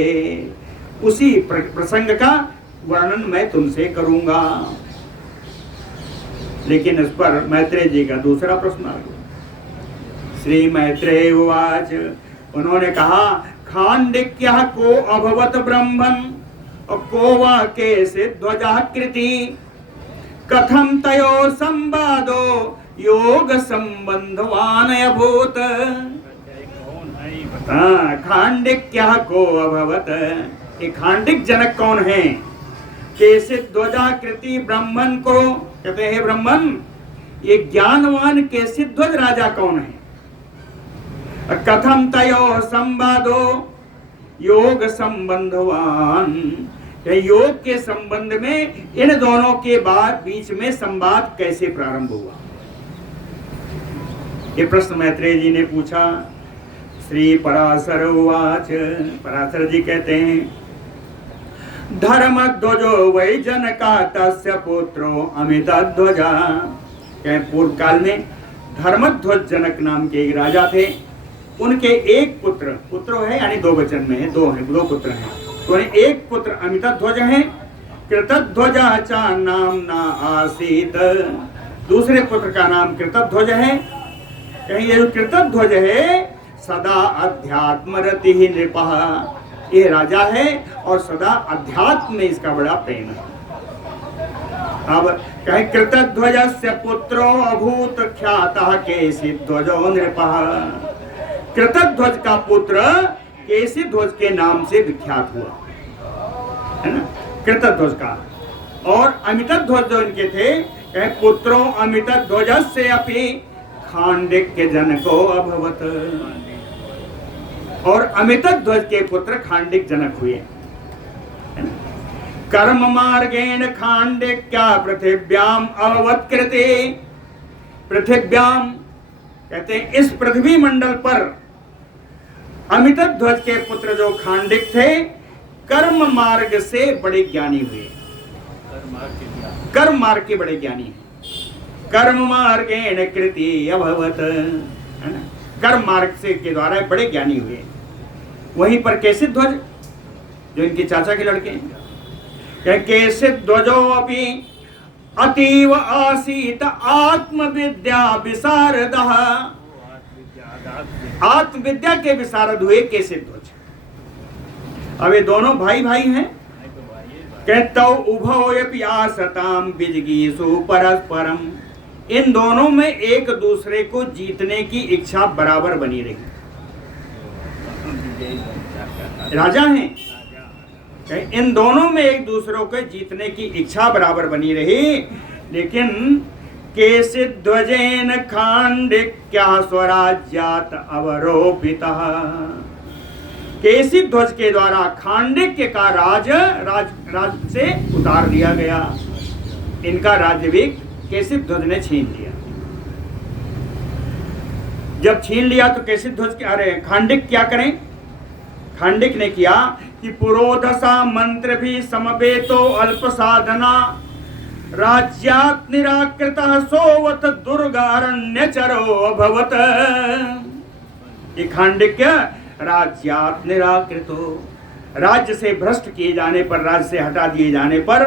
उसी प्रसंग का वर्णन मैं तुमसे करूंगा। लेकिन इस पर मैत्रेय जी का दूसरा प्रश्न आ गया। श्री मैत्रेय उवाच, उन्होंने कहा खांडिक्यः को अभवत ब्रह्मन् और को वा केशिध्वजः कृति कथम तयो संवादो योग संबंधवान अभूत। खांडिक्यः को अभवत, ये खांडिक जनक कौन है? केशिध्वजः कृति ब्रह्मन को कहते हैं ब्रह्मन, ये ज्ञानवान केशिध्वज राजा कौन है? कथम तयो संवादो योग संबंधवान, योग के संबंध में इन दोनों के बाद बीच में संवाद कैसे प्रारंभ हुआ? ये प्रश्न मैत्रेय जी ने पूछा। श्री पराशर उवाच, पराशर जी कहते हैं धर्मध्वजो वै जनका तस्य पुत्रो अमितध्वजा। पूर्व काल में धर्मध्वज जनक नाम के एक राजा थे। उनके एक पुत्र है, यानी दो वचन में है, दो पुत्र हैं। तो एक पुत्र अमितध्वज है। कृतध्वजा चा नाम ना आसीत, दूसरे पुत्र का नाम कृतध्वज है। कहीं ये कृतध्वज है सदा अध्यात्म रति ही नृपः, ये राजा है और सदा अध्यात्म में इसका बड़ा प्रेम है। अब कहे कृतध्वजस्य पुत्रो अभूत ख्यातः केशिध्वजो नृपः, कृतध्वज का पुत्र केशिध्वज के नाम से विख्यात हुआ है ना, कृतध्वज का। और अमितध्वज जो इनके थे, कहे पुत्रो अमितध्वजस्य अपि खांडिक्य जनको अभवत, और अमितध्वज के पुत्र खांडिक जनक हुए। कर्म मार्गेण खांडिक्या पृथिव्याम अभवत कृते, पृथिव्याम कहते हैं इस पृथ्वी मंडल पर अमितध्वज के पुत्र जो खांडिक थे, कर्म मार्ग से बड़े ज्ञानी हुए। कर्म मार्ग के बड़े ज्ञानी हैं। कर्म मार्गेण कृति अभवत, है ना, कर्म मार्ग से के द्वारा बड़े ज्ञानी हुए। वहीं पर केशिध्वज जो इनके चाचा के लड़के हैं, केशिध्वजो अपि अतीव आसीत आत्मविद्या विशारदः, आत्मविद्या के विशारद हुए केशिध्वज। अब ये दोनों भाई भाई हैं। कहता उभयोऽपि आसताम विजिगीषु परस्परम, इन दोनों में एक दूसरे को जीतने की इच्छा बराबर बनी रही। राजा हैं, इन दोनों में एक दूसरे को जीतने की इच्छा बराबर बनी रही। लेकिन केशिध्वजेन खांडिक्यः स्वराज्यात् अवरोपितः, केशिध्वज के द्वारा खांडिक्य का राज से उतार दिया गया। इनका राज्य भी केशिध्वज ने छीन लिया। जब छीन लिया तो केशिध्वज के अरे खांडिक क्या करें? खांडिक ने किया कि पुरोधसा मंत्र भी समवेतो अल्प साधना राज्यात् निराकृतः सोवत दुर्गारण्यचरो अभवत। ये खांडिक्य राज्यात् निराकृतो, राज्य से भ्रष्ट किए जाने पर, राज्य से हटा दिए जाने पर,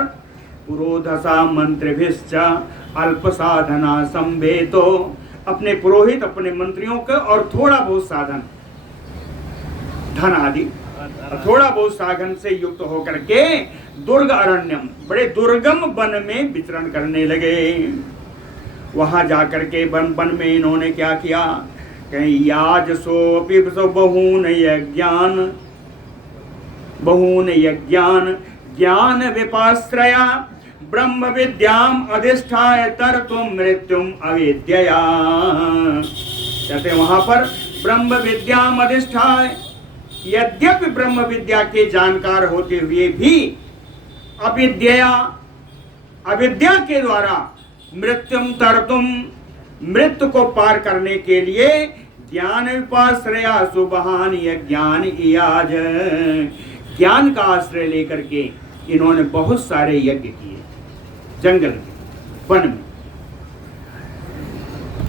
पुरोधसा मंत्रभिश्च अल्प साधना संवेतो, अपने पुरोहित अपने मंत्रियों के और थोड़ा बहुत साधन धन आदि थोड़ा बहुत साधन से युक्त होकर के दुर्ग अरण्यम, बड़े दुर्गम वन में विचरण करने लगे। वहां जाकर के वन में इन्होंने क्या किया? याजसोऽपि बहून यज्ञान ज्ञान विपाश्रया ब्रह्म विद्याम अधिष्ठाय तरतुम मृत्युम अविद्यया। कहते वहां पर ब्रह्म विद्याम अधिष्ठाय, यद्यपि ब्रह्म विद्या के जानकार होते हुए भी अविद्या के द्वारा मृत्युम तरतुम, मृत्यु को पार करने के लिए ज्ञान विपाश्रया सुबहान यज्ञान इयाज, ज्ञान का आश्रय लेकर के इन्होंने बहुत सारे यज्ञ किए जंगल में, वन में।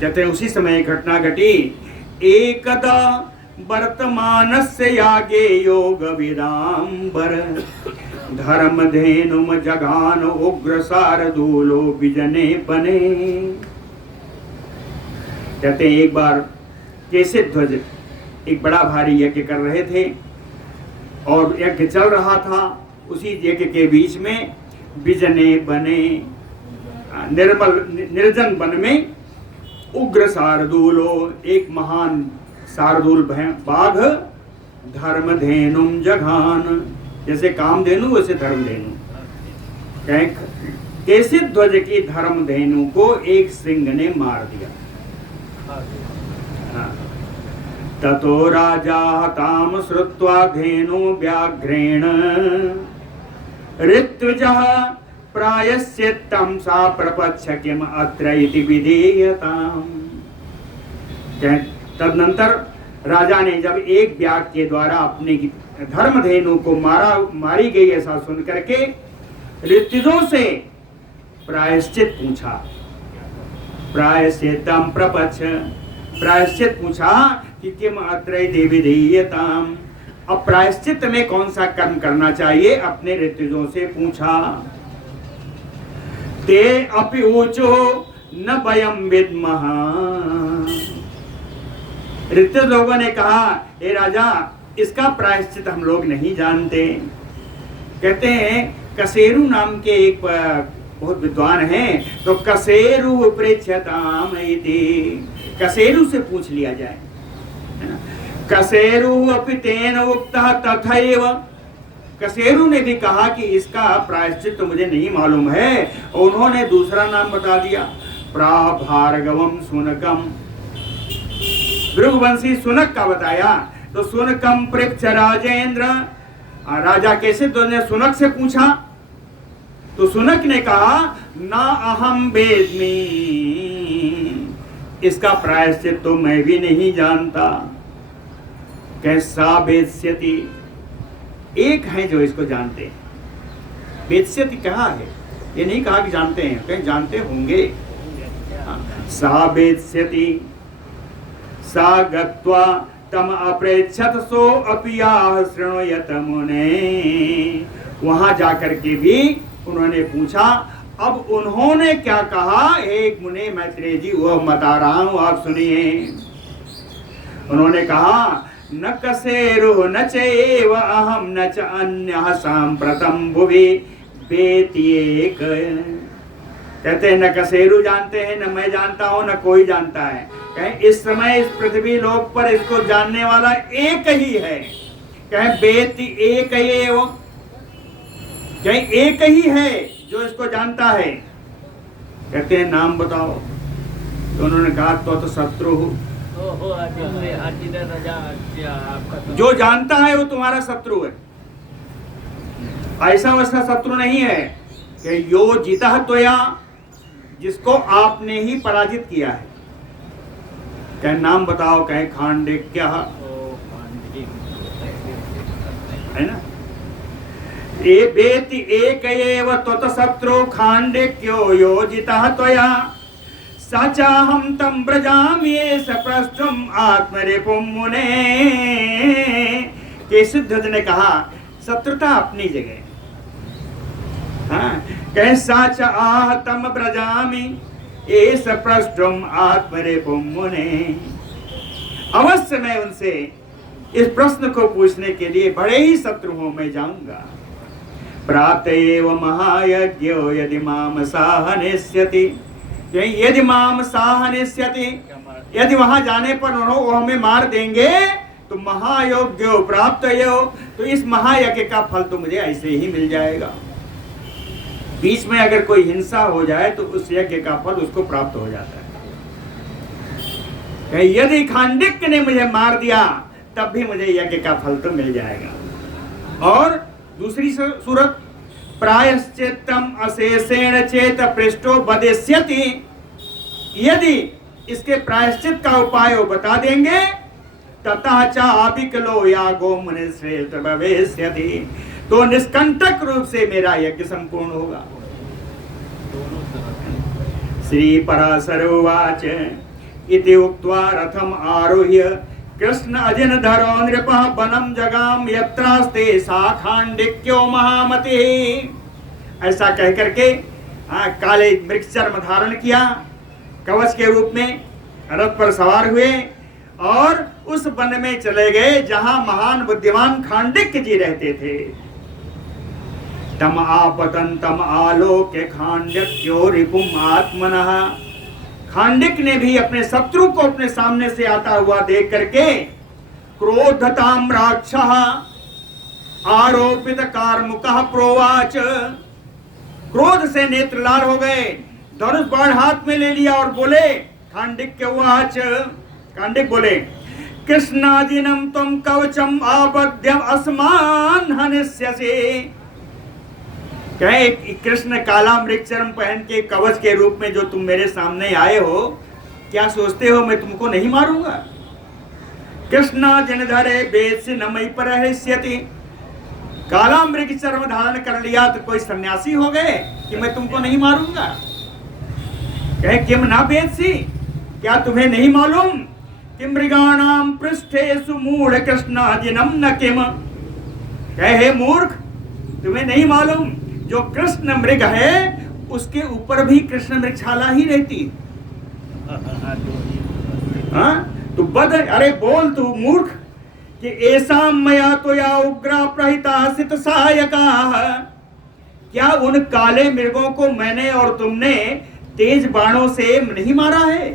कहते हैं उसी समय घटना घटी। एकदा वर्तमानस्य यागे योग विदाम्बर धर्मधेनुम जगान उग्र शार्दूलो विजने बने। कहते हैं एक बार केशिध्वज एक बड़ा भारी यज्ञ कर रहे थे और यज्ञ चल रहा था। उसी यज्ञ के बीच में विजने बने, निर्जन वन में उग्र शार्दूलो, एक महान शार्दूल बाघ धर्मधेनुम जघान, जैसे कामधेनु वैसे धर्मधेनु, केशिध्वज की धर्मधेनु को एक सिंह ने मार दिया। ततो राजा हताम श्रुत्वा धेनु व्याघ्रेण ऋत्विजः प्रायश्चित्तं सा प्रपच्छ किम अत्र इति विधेयताम्। तदनंतर राजा ने जब एक व्याघ्र के द्वारा अपने धर्मधेनु को मारी गई ऐसा सुन करके ऋत्विजों से प्रायश्चित पूछा। प्रायश्चित्तं प्रपच्छ, प्रायश्चित पूछा कि किम अत्र इति विधेयताम्, अब प्रायश्चित में कौन सा कर्म करना चाहिए अपने ऋत्विजों से पूछा। ते अपि ऊचो न वयं विद्मः, ऋत्विज लोगों ने कहा हे राजा इसका प्रायश्चित हम लोग नहीं जानते। कहते हैं कसेरु नाम के एक बहुत विद्वान हैं, तो कसेरु पृच्छताम इति, कसेरु से पूछ लिया जाए। कसेरु अपि तेन उक्तः तथैव, कसेरु ने भी कहा कि इसका प्रायश्चित तो मुझे नहीं मालूम है, और उन्होंने दूसरा नाम बता दिया प्राभार्गवम सुनकम, भृगुवंशी सुनक का बताया। तो सुनकम पृच्छ राजेंद्र, राजा केशिध्वज ने सुनक से पूछा तो सुनक ने कहा ना अहम वेद्मि, इसका प्रायश्चित तो मैं भी नहीं जानता। कैसा वेत्स्यति, एक है जो इसको जानते हैं। वेत्स्यति कहा है, ये नहीं कहा कि जानते हैं, कहीं जानते होंगे। सा वेत्स्यति सा गत्वा तम अप्रेक्षत सो अपियाह शृणुयत मुने। वहां जाकर के भी उन्होंने पूछा। अब उन्होंने क्या कहा, एक मुने मैत्रेय जी वो बता रहा हूं, आप सुनिए। उन्होंने कहा न कसेरु न चैव अहम न च अन्यः सांप्रतम भुवि वेत्येक। कहते हैं न कसेरु जानते हैं, न मैं जानता हूं, न कोई जानता है। कहें इस समय इस पृथ्वी लोक पर इसको जानने वाला एक ही है। कहें वेति एक एव, कहें एक ही है जो इसको जानता है। कहते हैं नाम बताओ, तो उन्होंने कहा तो शत्रु। जो जानता है वो तुम्हारा शत्रु है। ऐसा वैसा शत्रु नहीं है कि यो जीता त्वया, जिसको आपने ही पराजित किया है। कहे नाम बताओ, कहे खांडिक्य है ना। ए बेति एक एव त्वत शत्रु खांडिक्यो योजितः त्वया सचाहम तम ब्रजामि सप्रष्टुम आत्मरिपुम मुने। के सिद्धज ने कहा शत्रुता अपनी जगह। हाँ, कहे साच आह तम ब्रजामि एस प्रष्टुम आत्मरिपुम मुने। अवश्य मैं उनसे इस प्रश्न को पूछने के लिए बड़े ही शत्रुओं में जाऊंगा। प्राप्त एव महायज्ञो यदि माम साहनिष्यति, यदि माम साहनिष्यति, यदि वहां जाने पर वो हमें मार देंगे तो महायोग्यो प्राप्त यो, तो इस महायज्ञ का फल तो मुझे ऐसे ही मिल जाएगा। बीच में अगर कोई हिंसा हो जाए तो उस यज्ञ का फल उसको प्राप्त हो जाता है। यदि खांडिक्य ने मुझे मार दिया तब भी मुझे यज्ञ का फल तो मिल जाएगा। और दूसरी सूरत प्रायश्चित्तम अशेषेण चेत पृष्ठो बदेष्यति, यदि इसके प्रायश्चित का उपाय वो बता देंगे ततः च आपिकलो यागो मुने श्रेष्ठ भविष्यति, तो निष्कंटक रूप से मेरा यज्ञ संपूर्ण होगा। श्री पराशरोवाच इति उक्त्वा रथम आरोह्य कृष्ण अजिनधरो नृपः वनम जगाम यत्रास्ते सा खांडिक्यो महामति। ऐसा कह करके काले मृग चर्म धारण किया, कवच के रूप में रथ पर सवार हुए और उस वन में चले गए जहां महान बुद्धिमान खांडिक्य जी रहते थे। तम आपतन तम आलोक्य खांडिक्यो रिपुम आत्मनः। खांडिक ने भी अपने शत्रु को अपने सामने से आता हुआ देख करके क्रोधताम राक्षः आरोपित कार्मुकः प्रोवाच, क्रोध से नेत्र लाल हो गए, धनुष बाण हाथ में ले लिया और बोले खांडिक्य उवाच, खांडिक बोले कृष्णाजिनम तुम कवचम आबध्यम अस्मान हनिष्यसि। कहे कृष्ण काला मृगचर्म पहन के कवच के रूप में जो तुम मेरे सामने आए हो, क्या सोचते हो मैं तुमको नहीं मारूंगा? कृष्णा जनधरे वेद से नमई पर हृष्यति, काला मृगचर्म धारण कर लिया तो कोई सन्यासी हो गए कि मैं तुमको नहीं मारूंगा? कहे किम ना वेदसी, क्या तुम्हें नहीं मालूम कि मृगाणाम पृष्ठेषु मूढ़ कृष्णाजिनम न किम। कहे हे मूर्ख, तुम्हें नहीं मालूम जो कृष्ण मृग है उसके ऊपर भी कृष्ण मृगशाला ही रहती। हाँ तो अरे बोल तू मूर्ख कि ऐसा मया तो या उग्रा प्रहिता सित सहायका, क्या उन काले मृगों को मैंने और तुमने तेज बाणों से नहीं मारा है?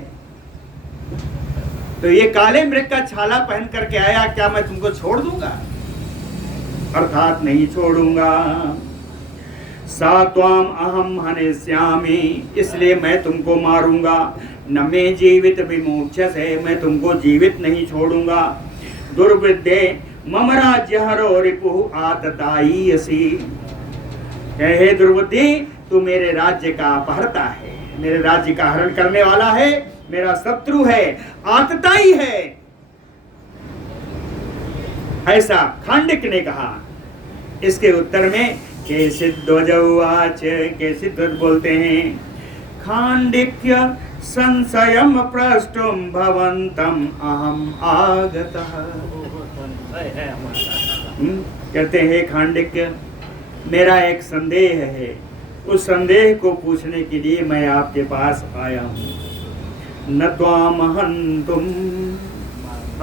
तो ये काले मृग का छाला पहन करके आया, क्या मैं तुमको छोड़ दूंगा? अर्थात नहीं छोड़ूंगा। सा त्वाम अहम हनिष्यामि, इसलिए मैं तुमको मारूंगा। न मैं जीवित विमोक्ष्यसे, मैं तुमको जीवित नहीं छोड़ूंगा। दुर्वृद्धे मम राज्य हरो रिपुः आततायीयसि, हे दुर्बुद्धि तू मेरे राज्य का अपहर्ता है, मेरे राज्य का हरण करने वाला है, मेरा शत्रु है, आतताई है। ऐसा खांडिक ने कहा। इसके उत्तर में केशिध्वज उवाच, केशिध्वज बोलते हैं, खांडिक्य संशयम प्रष्टुम भवंतम अहम आगतः। कहते हैं खांडिक्य, मेरा एक संदेह है, उस संदेह को पूछने के लिए मैं आपके पास आया हूँ। न त्वाम हन्तुम,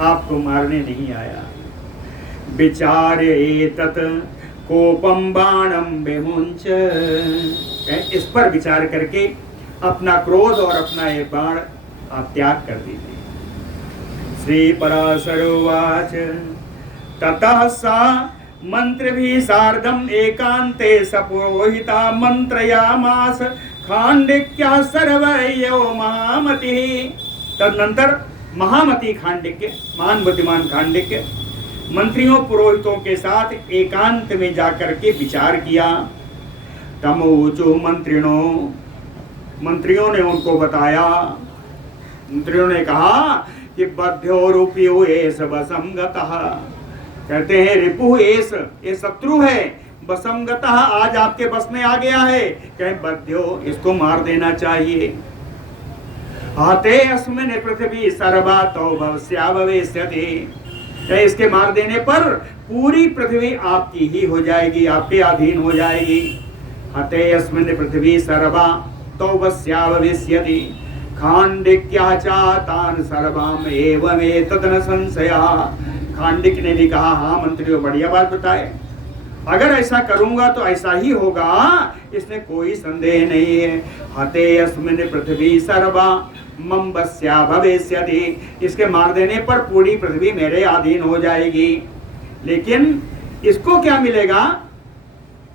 आपको मारने नहीं आया। विचार एतत् कोपम बाणम विमुंच, इस पर विचार करके अपना क्रोध और अपना ये बाण आप त्याग कर दीजिए। श्री पराशर उवाच, ततः सा मंत्रिभिः सार्धम एकांते सपुरोहिता मंत्रयामास खांडिक्यः सर्वयो महामतिः। तदनंतर महामती खांडिक्य, महान बुद्धिमान खांडिक्य, मंत्रियों पुरोहितों के साथ एकांत में जाकर के विचार किया। तमोचो मंत्रियों ने उनको बताया, मंत्रियों ने कहा कि बध्यो रूपियो एस वसंगतः, कहते हैं रिपु एस, ये शत्रु है, वसंगतः आज आपके बस में आ गया है, कहे बध्यो, इसको मार देना चाहिए। आते अस्मिन् पृथ्वी सर्वा तो भवस्याववेश्यते, इसके मार देने पर पूरी पृथ्वी आपकी ही हो जाएगी, आपके अधीन हो जाएगी। हते अस्मिन् पृथ्वी सर्वा तो भवस्याववेश्यते खांडिक्या चातान सर्वाम एवमेतत् न संशया। खांडिक ने भी कहा, हाँ मंत्रियों, बढ़िया बात बताए, अगर ऐसा करूंगा तो ऐसा ही होगा, इसमें कोई संदेह नहीं है। हते अस्मिन् पृथ्वी सर्वा मम वश्या भविष्यति, इसके मार देने पर पूरी पृथ्वी मेरे अधीन हो जाएगी। लेकिन इसको क्या मिलेगा?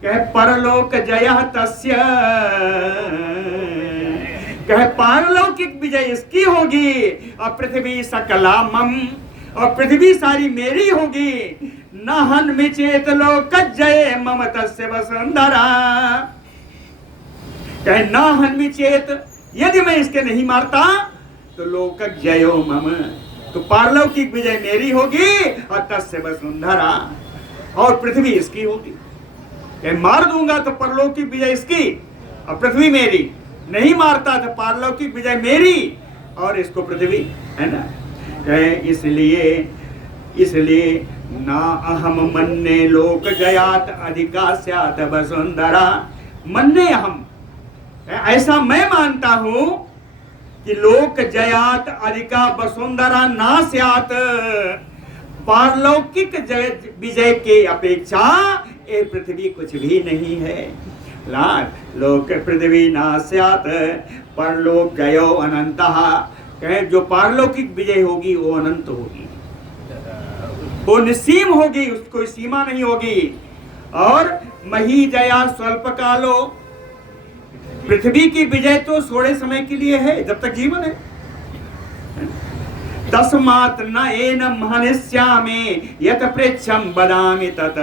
कहे परलोक जयः तस्य, कहे पारलौकिक विजय इसकी होगी, और पृथ्वी सकला मम, और पृथ्वी सारी मेरी होगी। न हन्मि चेत लोक जय मम तस्य वसुंधरा, कहे न हन्मि चेत, यदि मैं इसके नहीं मारता तो लोक जयो मम, तो पारलौकिक विजय मेरी होगी, और तस्य वसुंधरा, और पृथ्वी इसकी होगी। मार दूंगा तो परलौकिक विजय इसकी और पृथ्वी मेरी, नहीं मारता तो पारलौकिक विजय मेरी और इसको पृथ्वी, है ना। इसलिए ना अहम मन्ने लोक जयात अधिका स्यात् वसुंधरा, मन्ने अहम, ऐसा मैं मानता हूं कि लोक जयात अधिका वसुंधरा ना स्यात्, पारलौकिक विजय के अपेक्षा ये पृथ्वी कुछ भी नहीं है। लोक पृथ्वी ना स्यात् परलोक जयो अनंतः, कहे जो पारलौकिक विजय होगी वो अनंत होगी, वो निसीम होगी, उसको कोई सीमा नहीं होगी। और मही जया स्वल्प कालो, पृथ्वी की विजय तो थोड़े समय के लिए है, जब तक जीवन है। तस्मात् न एनम हनिष्यामि यत् पृच्छं वदामि तत्,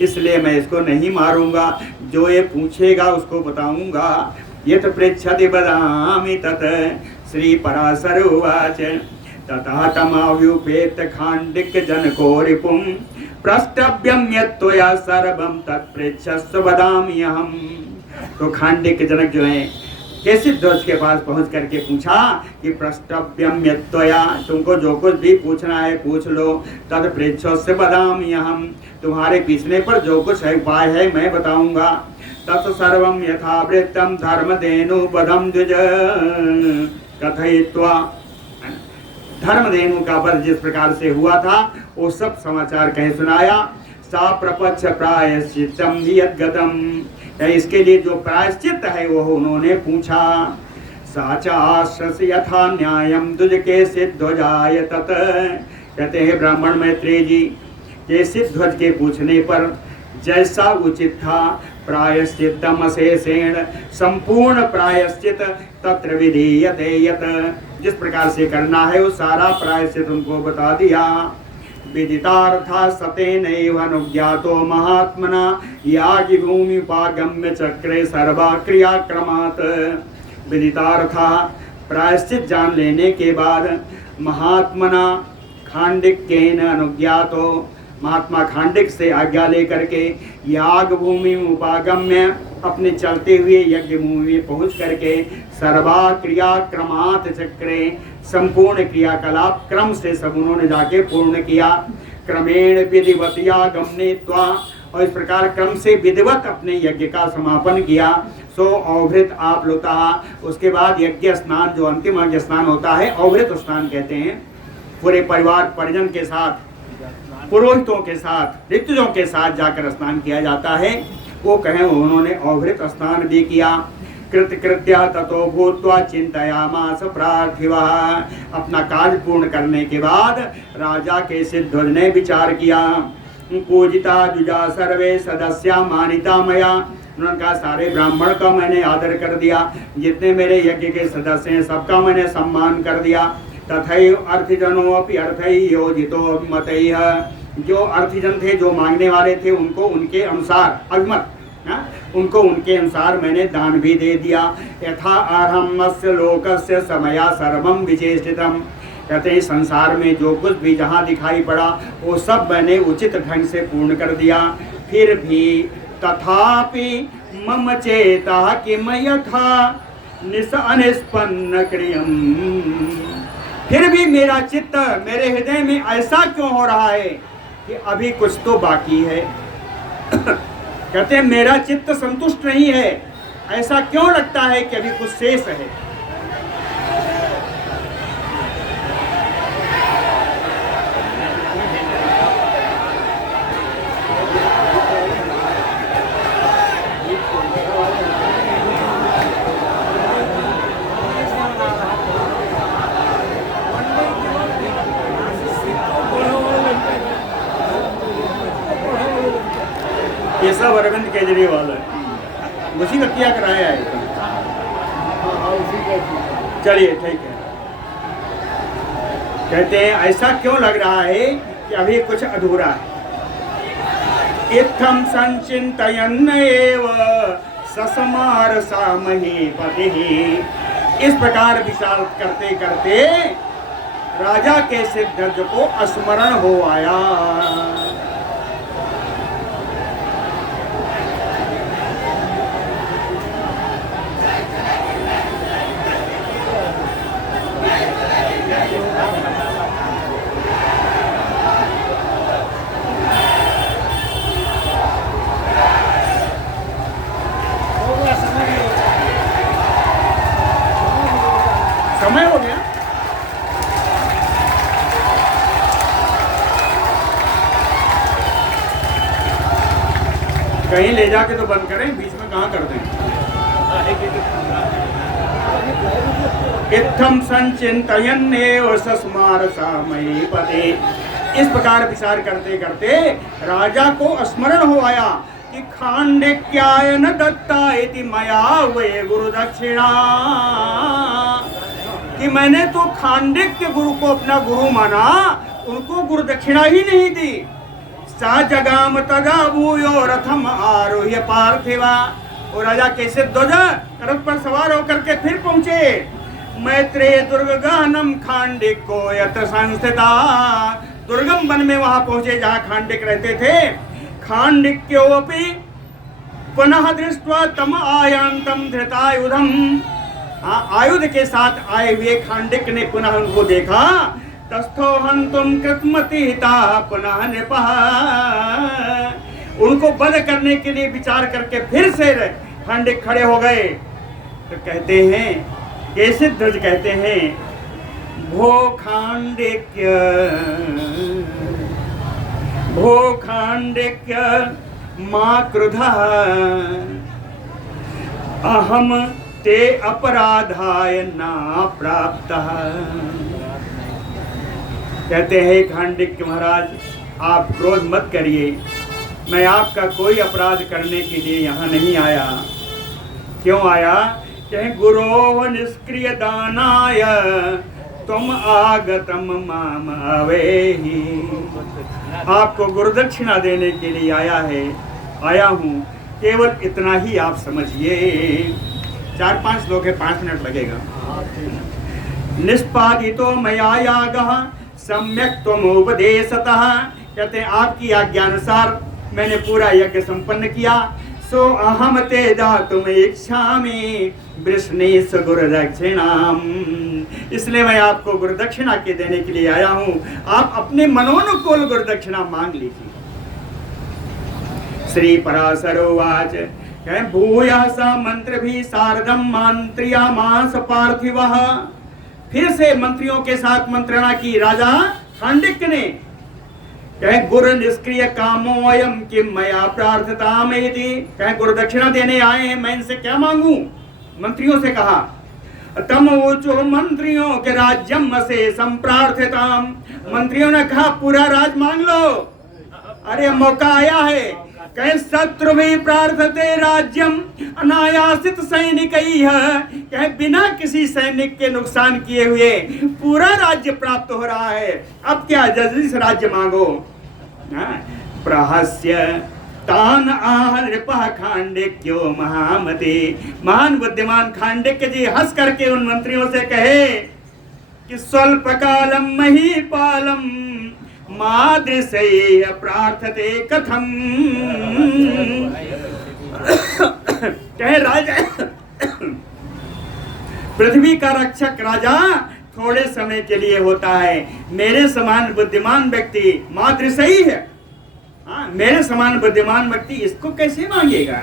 इसलिए मैं इसको नहीं मारूंगा, जो ये पूछेगा उसको बताऊंगा। यत् पृच्छति वदामि तत्। श्री पराशर उवाच, तथा तमाव्युपेत खांडिक जनको रिपुं प्रष्टव्यं यत्त्वया सर्वं तत्पृच्छस्व वदामि अहम्। तो खांडिक जनक जो है केशिध्वज के पास पहुंच करके पूछा कि प्रष्टव्यम यत्त्वया, तुमको जो कुछ भी पूछना है पूछ लो, तत्पृच्छस्व वदामि अहम्, तुम्हारे पूछने पर जो कुछ है उपाय है मैं बताऊंगा। तत्सर्वं यथावृत्तं धर्मधेनु वधं द्विज कथयित्वा, धर्मधेनु का वध जिस प्रकार से हुआ था वो सब समाचार कहे सुनाया। सा प्रपच्छ प्रायश्चित्तं यद्गतं, इसके लिए जो प्रायश्चित है वो उन्होंने पूछा। साचाश्रस यथा न्यायम दुज केशिध्वजाय तत्, कहते हैं ब्राह्मण मैत्रेय जी, केशिध्वज के पूछने पर जैसा उचित था प्रायश्चित्तम अशेषेण, संपूर्ण प्रायश्चित तत्र विधीयते यत्, जिस प्रकार से करना है वो सारा प्रायश्चित उनको बता दिया। विदितार्था सतेनैव अनुज्ञातो महात्मना यागी भूमिपागम्य चक्रे सर्वा क्रियाक्रमात्। विदितार्था, प्रायश्चित जान लेने के बाद, महात्मना खांडिक्येन अनुज्ञातो, महात्मा खांडिक से आज्ञा लेकर के याग भूमि में उपागम्य अपने चलते हुए यज्ञ भूमि में पहुँच करके सर्वा क्रिया क्रमात् चक्रे संपूर्ण क्रियाकलाप क्रम से सब उन्होंने जाके पूर्ण किया। क्रमेण विधिवतिया गमने त्वा, और इस प्रकार क्रम से विधिवत अपने यज्ञ का समापन किया। सो अवभृत आप लोता, उसके बाद यज्ञ स्नान जो अंतिम यज्ञ स्नान होता है अवभृत स्नान कहते हैं। पूरे परिवार परिजन के साथ पुरोहितों के साथ ऋतुजों के साथ जाकर स्नान किया जाता है। वो कहें उन्होंने अवभृत स्नान भी किया। कृत्य ततो भूत्वा चिंतयामास प्रार्थिवा, अपना कार्य पूर्ण करने के बाद राजा केशिध्वज ने विचार किया। पूजिता जुजा सर्वे सदस्या मानिता मया, उन्होंने कहा सारे ब्राह्मण का मैंने आदर कर दिया, जितने मेरे यज्ञ के सदस्य हैं सबका मैंने सम्मान कर दिया। तथैव अर्थिजनो अपि अर्थै योजितो मतैः, जो अर्थजन थे जो मांगने वाले थे उनको उनके अनुसार अभिमत, उनको उनके अनुसार मैंने दान भी दे दिया। यथा आरम्भस्य लोकस्य समया सर्वम विचेषितम, कहते हैं संसार में जो कुछ भी जहाँ दिखाई पड़ा वो सब मैंने उचित ढंग से पूर्ण कर दिया। फिर भी तथापि मम चेता किम यथा निष्पन्न क्रियम, फिर भी मेरा चित्त मेरे हृदय में ऐसा क्यों हो रहा है कि अभी कुछ तो बाकी है। कहते हैं मेरा चित्त संतुष्ट नहीं है, ऐसा क्यों लगता है कि अभी कुछ शेष है। ये सब अरविंद केजरीवाल है, उसी का किया कराया है। चलिए ठीक है। कहते हैं ऐसा क्यों लग रहा है कि अभी कुछ अधूरा है। इत्थम संचिन्तयन् एव ससमार सा महीपति, इस प्रकार विचार करते करते राजा के सिद्धर्थ को स्मरण हो आया। समय हो गया। कहीं ले जाके तो बंद करें, बीच में कहाँ कर दें। इत्थम संचिन्तयन् एव सस्मार सा महीपते, इस प्रकार विचार करते करते राजा को स्मरण हो आया कि खांडिक्याय न दत्ता इति मया वे गुरु दक्षिणा, कि मैंने तो खांडिक्य गुरु को अपना गुरु माना, उनको गुरु दक्षिणा ही नहीं दी। सा जगाम तदा भूयो रथम आरोह्य पार्थिवा, और राजा कैसे ध्वजा रथ पर सवार होकर के फिर पहुंचे। मैत्रेय दुर्ग गहनम खांडिक को यत संस्थिता, दुर्गम वन में वहां पहुंचे जहां खांडिक रहते थे। खांडिक्योपि पुनः दृष्ट्वा तम आयांतम धृतायुधम, आयुध के साथ आए हुए खांडिक ने पुनः उनको देखा। तस्थो हंतुम कृतमतिहिता पुनः नृपः, उनको वध करने के लिए विचार करके फिर से खांडिक खड़े हो गए। तो कहते हैं केशिध्वज कहते हैं भो खांडिक्य मा क्रुधः अहम ते अपराधाय ना प्राप्तः। कहते हैं खांडिक महाराज आप क्रोध मत करिए, मैं आपका कोई अपराध करने के लिए यहाँ नहीं आया। क्यों आया? कहें गुरो निष्क्रिय दानाय तुम आगतम माम अवेहि, आपको गुरुदक्षिणा देने के लिए आया हूँ, केवल इतना ही आप समझिए। 4-5 लोग हैं, 5 मिनट लगेगा। निष्पादितो मया यागः सम्यक त्वमुपदेशतः, कहते हैं आपकी आज्ञानुसार मैंने पूरा यज्ञ संपन्न किया। सो अहम ते दातुम इच्छामि वृष्णेश गुरु दक्षिणाम, इसलिए मैं आपको गुरु दक्षिणा के देने के लिए आया हूं। आप अपने मनोनुकूल गुरु दक्षिणा मांग लीजिए। श्री पराशरोवाच भूयः स मंत्र भी सार्धम मंत्रियामास पार्थिवः, फिर से मंत्रियों के साथ मंत्रणा की राजा खांडिक्य ने। कहे गुरु निष्क्रिय कामोयम कि मया प्रार्थताम इति, कहे गुरु दक्षिणा देने आए हैं, मैं इनसे क्या मांगू? मंत्रियों से कहा तम ऊचो मंत्रियों के राज्यम से संप्रार्थिताम, मंत्रियों ने कहा पूरा राज मांग लो, अरे मौका आया है। कहे शत्रु भी प्रार्थते राज्यम अनायासित सैनिक ही है, कहे बिना किसी सैनिक के नुकसान किए हुए पूरा राज्य प्राप्त हो रहा है, अब क्या जल्दी से राज्य मांगो। प्रहस्य तान आह नृपः खांडिक्यो महामते, महान बुद्धिमान खांडिक्य जी हंस करके उन मंत्रियों से कहे कि स्वल्प कालम महीपालम मादृशय प्रार्थते कथम, कहे राजा पृथ्वी का रक्षक राजा थोड़े समय के लिए होता है, मेरे समान बुद्धिमान व्यक्ति मादृशयी है, मेरे समान बुद्धिमान व्यक्ति इसको कैसे मांगेगा।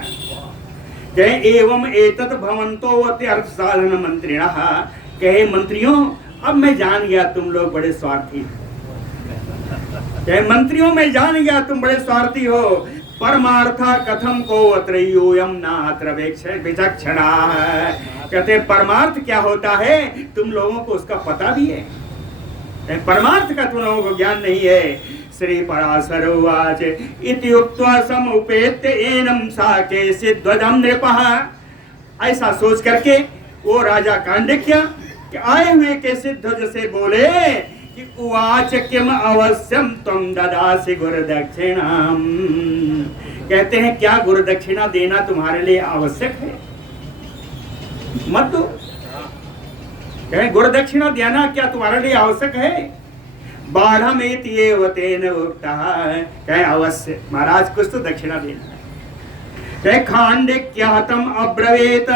कहे एवं एतत् भवन्तो अर्थ साधन मंत्रिणः, कहे मंत्रियों अब मैं जान गया तुम लोग बड़े स्वार्थी हो, मंत्रियों में जान गया तुम बड़े स्वार्थी हो। परमार्था कथम को अत्रयोयम नात्र विचक्षणा, कहते परमार्थ क्या होता है तुम लोगों को उसका पता भी है, परमार्थ का तुम लोगों को ज्ञान नहीं है। श्री पराशर उवाच इति उक्त्वा समुपेत्य एनम साकेशि ध्वजं नृपः, ऐसा सोच करके वो राजा कांडिक्य आए हुए कैसे ध्वज से बोले कि उवाच किम अवश्यम तुम ददासि गुरु दक्षिणाम, कहते हैं क्या गुरु दक्षिणा देना तुम्हारे लिए आवश्यक है? मत दो, कहे गुरु दक्षिणा देना क्या तुम्हारे लिए आवश्यक है? बाढ़मेति एव तेन उक्तः, कहे अवश्य महाराज कुछ तो दक्षिणा देना है। कहे खांडिक्य तम अब्रवीत,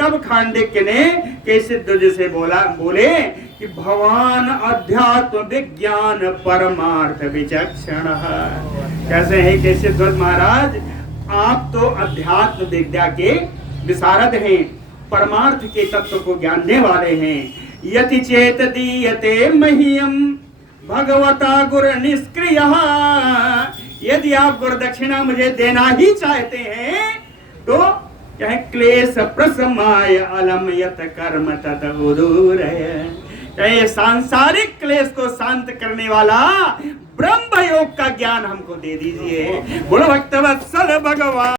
तब खांडिक्य ने कैसे ध्वज से बोले कि भगवान अध्यात्म विज्ञान परमार्थ विचक्षण, कैसे है कैसे ध्वज महाराज आप तो अध्यात्म विद्या के विशारद हैं, परमार्थ के तत्व को जानने वाले हैं। यति चेत दीयते मह्यम भगवता गुरु निष्क्रिय, यदि आप गुरु दक्षिणा मुझे देना ही चाहते हैं तो चाहे क्लेश प्रसमाय अलम यत कर्म तत उदूर, चाहे सांसारिक क्लेश को शांत करने वाला ब्रह्म योग का ज्ञान हमको दे दीजिए। गुरु भक्त वत्सल भगवान।